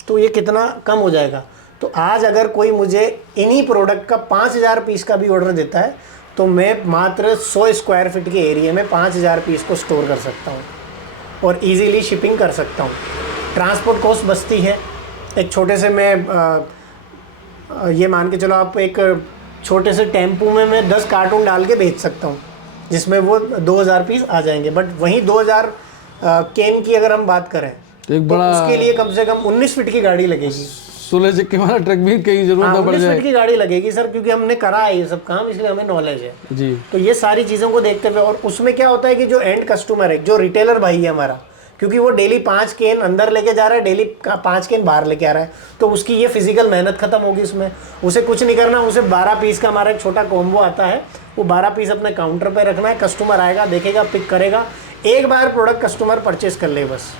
तो ये कितना कम हो जाएगा। तो आज अगर कोई मुझे इन्हीं प्रोडक्ट का 5000 पीस का भी ऑर्डर देता है तो मैं मात्र 100 स्क्वायर फीट के एरिया में 5000 पीस को स्टोर कर सकता हूँ और इजीली शिपिंग कर सकता हूँ। ट्रांसपोर्ट कॉस्ट बचती है। एक छोटे से मैं ये मान के चलो आप, एक छोटे से टेम्पू में मैं 10 कार्टून डाल के बेच सकता हूँ जिसमें वो 2000 पीस आ जाएंगे। बट वहीं 2000 केन की अगर हम बात करें तो एक तो बड़ा उसके लिए कम से कम 19 फीट की गाड़ी लगेगी। 16 चक्के वाला ट्रक भी कहीं जरूरत ना पड़ 19 जाए। फीट की गाड़ी लगेगी सर, क्योंकि हमने करा है ये सब काम, इसलिए हमें नॉलेज है जी। तो ये सारी चीज़ों को देखते हुए, और उसमें क्या होता है कि जो एंड कस्टमर है, जो रिटेलर भाई है हमारा, क्योंकि वो डेली 5 केन अंदर लेके जा रहा है, डेली 5 केन बाहर लेके आ रहा है, तो उसकी ये फिजिकल मेहनत खत्म होगी। उसमें उसे कुछ नहीं करना, उसे 12 पीस का हमारा एक छोटा कॉम्बो आता है, वो 12 पीस अपने काउंटर पे रखना है। कस्टमर आएगा, देखेगा, पिक करेगा, एक बार प्रोडक्ट कस्टमर परचेस कर ले बस,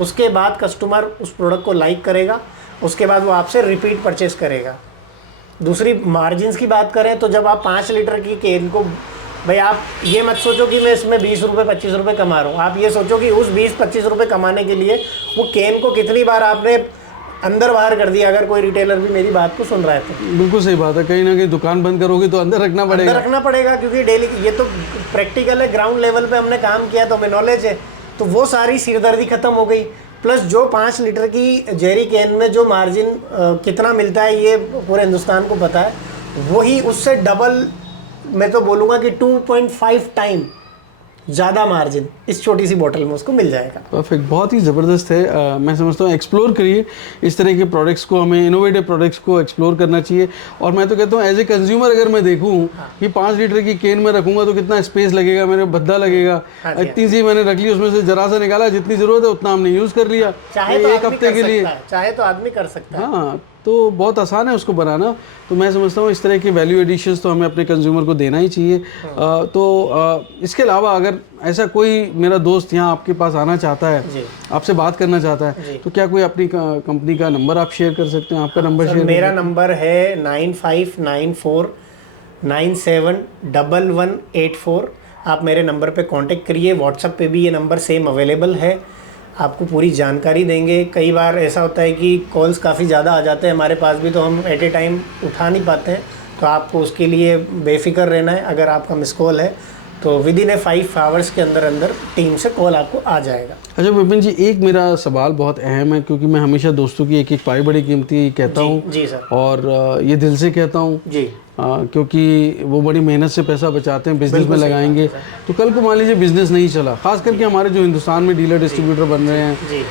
उसके बाद कस्टमर उस प्रोडक्ट को लाइक करेगा, उसके बाद वो आपसे रिपीट परचेस करेगा। दूसरी मार्जिन्स की बात करें तो जब आप 5 लीटर की केन को, भाई आप ये मत सोचो कि मैं इसमें 20 रुपये 25 रुपये कमा रहा हूँ, आप ये सोचो कि उस 20-25 रुपये कमाने के लिए वो केन को कितनी बार आपने अंदर बाहर कर दिया। अगर कोई रिटेलर भी मेरी बात को सुन रहा है तो बिल्कुल सही बात है। कहीं ना कहीं दुकान बंद करोगे तो अंदर रखना पड़ेगा। अंदर रखना पड़ेगा, क्योंकि डेली ये तो प्रैक्टिकल है, ग्राउंड लेवल पे हमने काम किया तो हमें नॉलेज है। तो वो सारी सिरदर्दी खत्म हो गई। प्लस जो 5 लीटर की जेरी कैन में जो मार्जिन कितना मिलता है ये पूरे हिंदुस्तान को पता है, वही उससे डबल, मैं तो बोलूँगा कि 2.5 टाइम ज़्यादा मार्जिन इस छोटी सी बोतल में उसको मिल जाएगा। परफेक्ट, बहुत ही ज़बरदस्त है। मैं समझता हूँ एक्सप्लोर करिए इस तरह के प्रोडक्ट्स को, हमें इनोवेटिव प्रोडक्ट्स को एक्सप्लोर करना चाहिए। और मैं तो कहता हूँ एज ए कंज्यूमर अगर मैं देखूँ कि 5 लीटर की केन में रखूँगा तो कितना स्पेस लगेगा, मेरे भद्दा लगेगा। इतनी सी मैंने रख ली, उसमें से जरा सा निकाला, जितनी ज़रूरत है उतना हमने यूज़ कर लिया, चाहे तो एक हफ्ते के लिए, चाहे तो आदमी कर सकता है। हाँ, तो बहुत आसान है उसको बनाना। तो मैं समझता हूँ इस तरह के वैल्यू एडिशंस तो हमें अपने कंज्यूमर को देना ही चाहिए। इसके अलावा अगर ऐसा कोई मेरा दोस्त यहाँ आपके पास आना चाहता है, आपसे बात करना चाहता है, तो क्या कोई अपनी कंपनी का नंबर आप शेयर कर सकते हैं? आपका नंबर शेयर। मेरा नंबर है 9594971184। आप मेरे नंबर पे कांटेक्ट करिए। व्हाट्सएप पे भी ये नंबर सेम अवेलेबल है, आपको पूरी जानकारी देंगे। कई बार ऐसा होता है कि कॉल्स काफ़ी ज़्यादा आ जाते हैं हमारे पास भी, तो हम एट ए टाइम उठा नहीं पाते हैं, तो आपको उसके लिए बेफिक्र रहना है। अगर आपका मिस कॉल है तो विद इन 5 आवर्स के अंदर अंदर टीम से कॉल आपको आ जाएगा। अच्छा विपिन जी, एक मेरा सवाल बहुत अहम है, क्योंकि मैं हमेशा दोस्तों की एक एक पाई बड़ी कीमती कहता हूँ। जी सर। और ये दिल से कहता हूँ जी, क्योंकि वो बड़ी मेहनत से पैसा बचाते हैं, बिजनेस में लगाएंगे, तो कल को मान लीजिए बिजनेस नहीं चला, खास करके हमारे जो हिंदुस्तान में डीलर डिस्ट्रीब्यूटर बन रहे हैं, जी,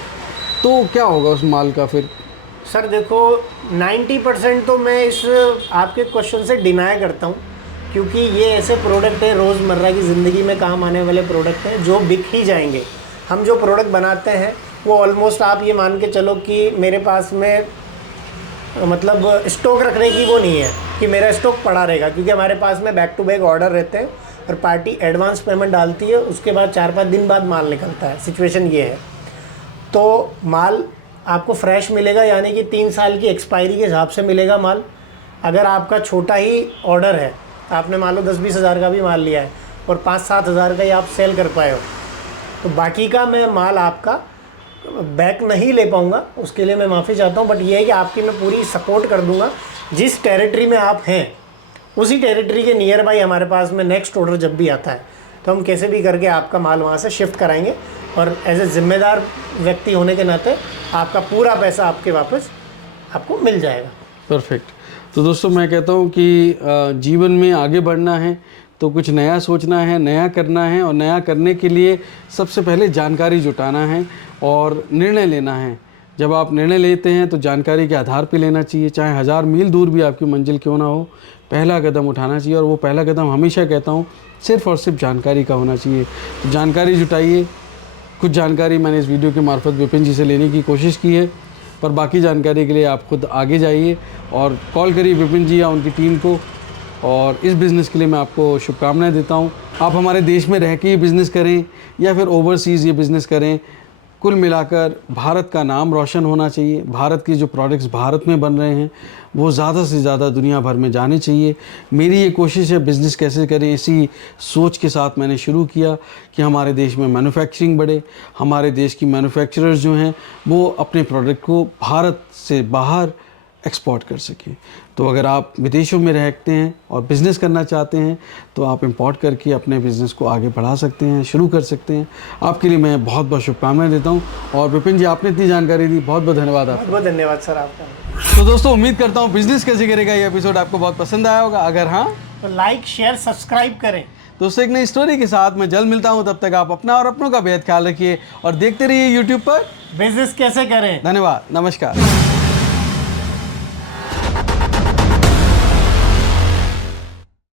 तो क्या होगा उस माल का फिर? सर देखो 90% तो मैं इस आपके क्वेश्चन से डिनाई करता हूँ, क्योंकि ये ऐसे प्रोडक्ट हैं रोज़मर्रा की ज़िंदगी में काम आने वाले प्रोडक्ट हैं जो बिक ही जाएंगे। हम जो प्रोडक्ट बनाते हैं वो ऑलमोस्ट आप ये मान के चलो कि मेरे पास में मतलब स्टॉक रखने की वो नहीं है कि मेरा स्टॉक पड़ा रहेगा, क्योंकि हमारे पास में बैक टू बैक ऑर्डर रहते हैं और पार्टी एडवांस पेमेंट डालती है, उसके बाद 4-5 दिन बाद माल निकलता है। सिचुएशन ये है, तो माल आपको फ्रेश मिलेगा, यानी कि 3 साल की एक्सपायरी के हिसाब से मिलेगा माल। अगर आपका छोटा ही ऑर्डर है, आपने मान लो 10-20 हज़ार का भी माल लिया है और 5-7 हज़ार का ही आप सेल कर पाए हो, तो बाकी का मैं माल आपका बैक नहीं ले पाऊँगा, उसके लिए मैं माफ़ी चाहता हूँ। बट ये है कि आपकी मैं पूरी सपोर्ट कर दूँगा। जिस टेरिटरी में आप हैं उसी टेरिटरी के नियर बाई हमारे पास में नेक्स्ट ऑर्डर जब भी आता है तो हम कैसे भी करके आपका माल वहाँ से शिफ्ट कराएंगे, और एज ए ज़िम्मेदार व्यक्ति होने के नाते आपका पूरा पैसा आपके वापस आपको मिल जाएगा। परफेक्ट। तो दोस्तों मैं कहता हूँ कि जीवन में आगे बढ़ना है तो कुछ नया सोचना है, नया करना है, और नया करने के लिए सबसे पहले जानकारी जुटाना है और निर्णय लेना है। जब आप निर्णय लेते हैं तो जानकारी के आधार पर लेना चाहिए, चाहे 1000 मील दूर भी आपकी मंजिल क्यों ना हो, पहला कदम उठाना चाहिए। और वो पहला कदम हमेशा कहता हूँ सिर्फ़ और सिर्फ जानकारी का होना चाहिए। तो जानकारी जुटाइए, कुछ जानकारी मैंने इस वीडियो के मार्फत विपिन जी से लेने की कोशिश की है, पर बाकी जानकारी के लिए आप खुद आगे जाइए और कॉल करिए विपिन जी या उनकी टीम को। और इस बिज़नेस के लिए मैं आपको शुभकामनाएं देता हूं। आप हमारे देश में रह के ये बिज़नेस करें या फिर ओवरसीज़ ये बिज़नेस करें, कुल मिलाकर भारत का नाम रोशन होना चाहिए। भारत के जो प्रोडक्ट्स भारत में बन रहे हैं वो ज़्यादा से ज़्यादा दुनिया भर में जाने चाहिए। मेरी ये कोशिश है बिज़नेस कैसे करें, इसी सोच के साथ मैंने शुरू किया कि हमारे देश में मैन्युफैक्चरिंग बढ़े, हमारे देश की मैन्युफैक्चरर्स जो हैं वो अपने प्रोडक्ट को भारत से बाहर एक्सपोर्ट कर सकें। तो अगर आप विदेशों में रहते हैं और बिज़नेस करना चाहते हैं तो आप इंपोर्ट करके अपने बिज़नेस को आगे बढ़ा सकते हैं, शुरू कर सकते हैं। आपके लिए मैं बहुत बहुत शुभकामनाएं देता हूं। और विपिन जी, आपने इतनी जानकारी दी, बहुत बहुत धन्यवाद आपका। बहुत धन्यवाद सर आपका। तो दोस्तों, उम्मीद करता हूँ बिज़नेस कैसे करेगा ये एपिसोड आपको बहुत पसंद आया होगा। अगर हाँ तो लाइक शेयर सब्सक्राइब करें। दोस्तों, एक नई स्टोरी के साथ मैं जल्द मिलता हूँ। तब तक आप अपना और अपनों का बेहद ख्याल रखिए और देखते रहिए यूट्यूब पर बिजनेस कैसे करें। धन्यवाद, नमस्कार।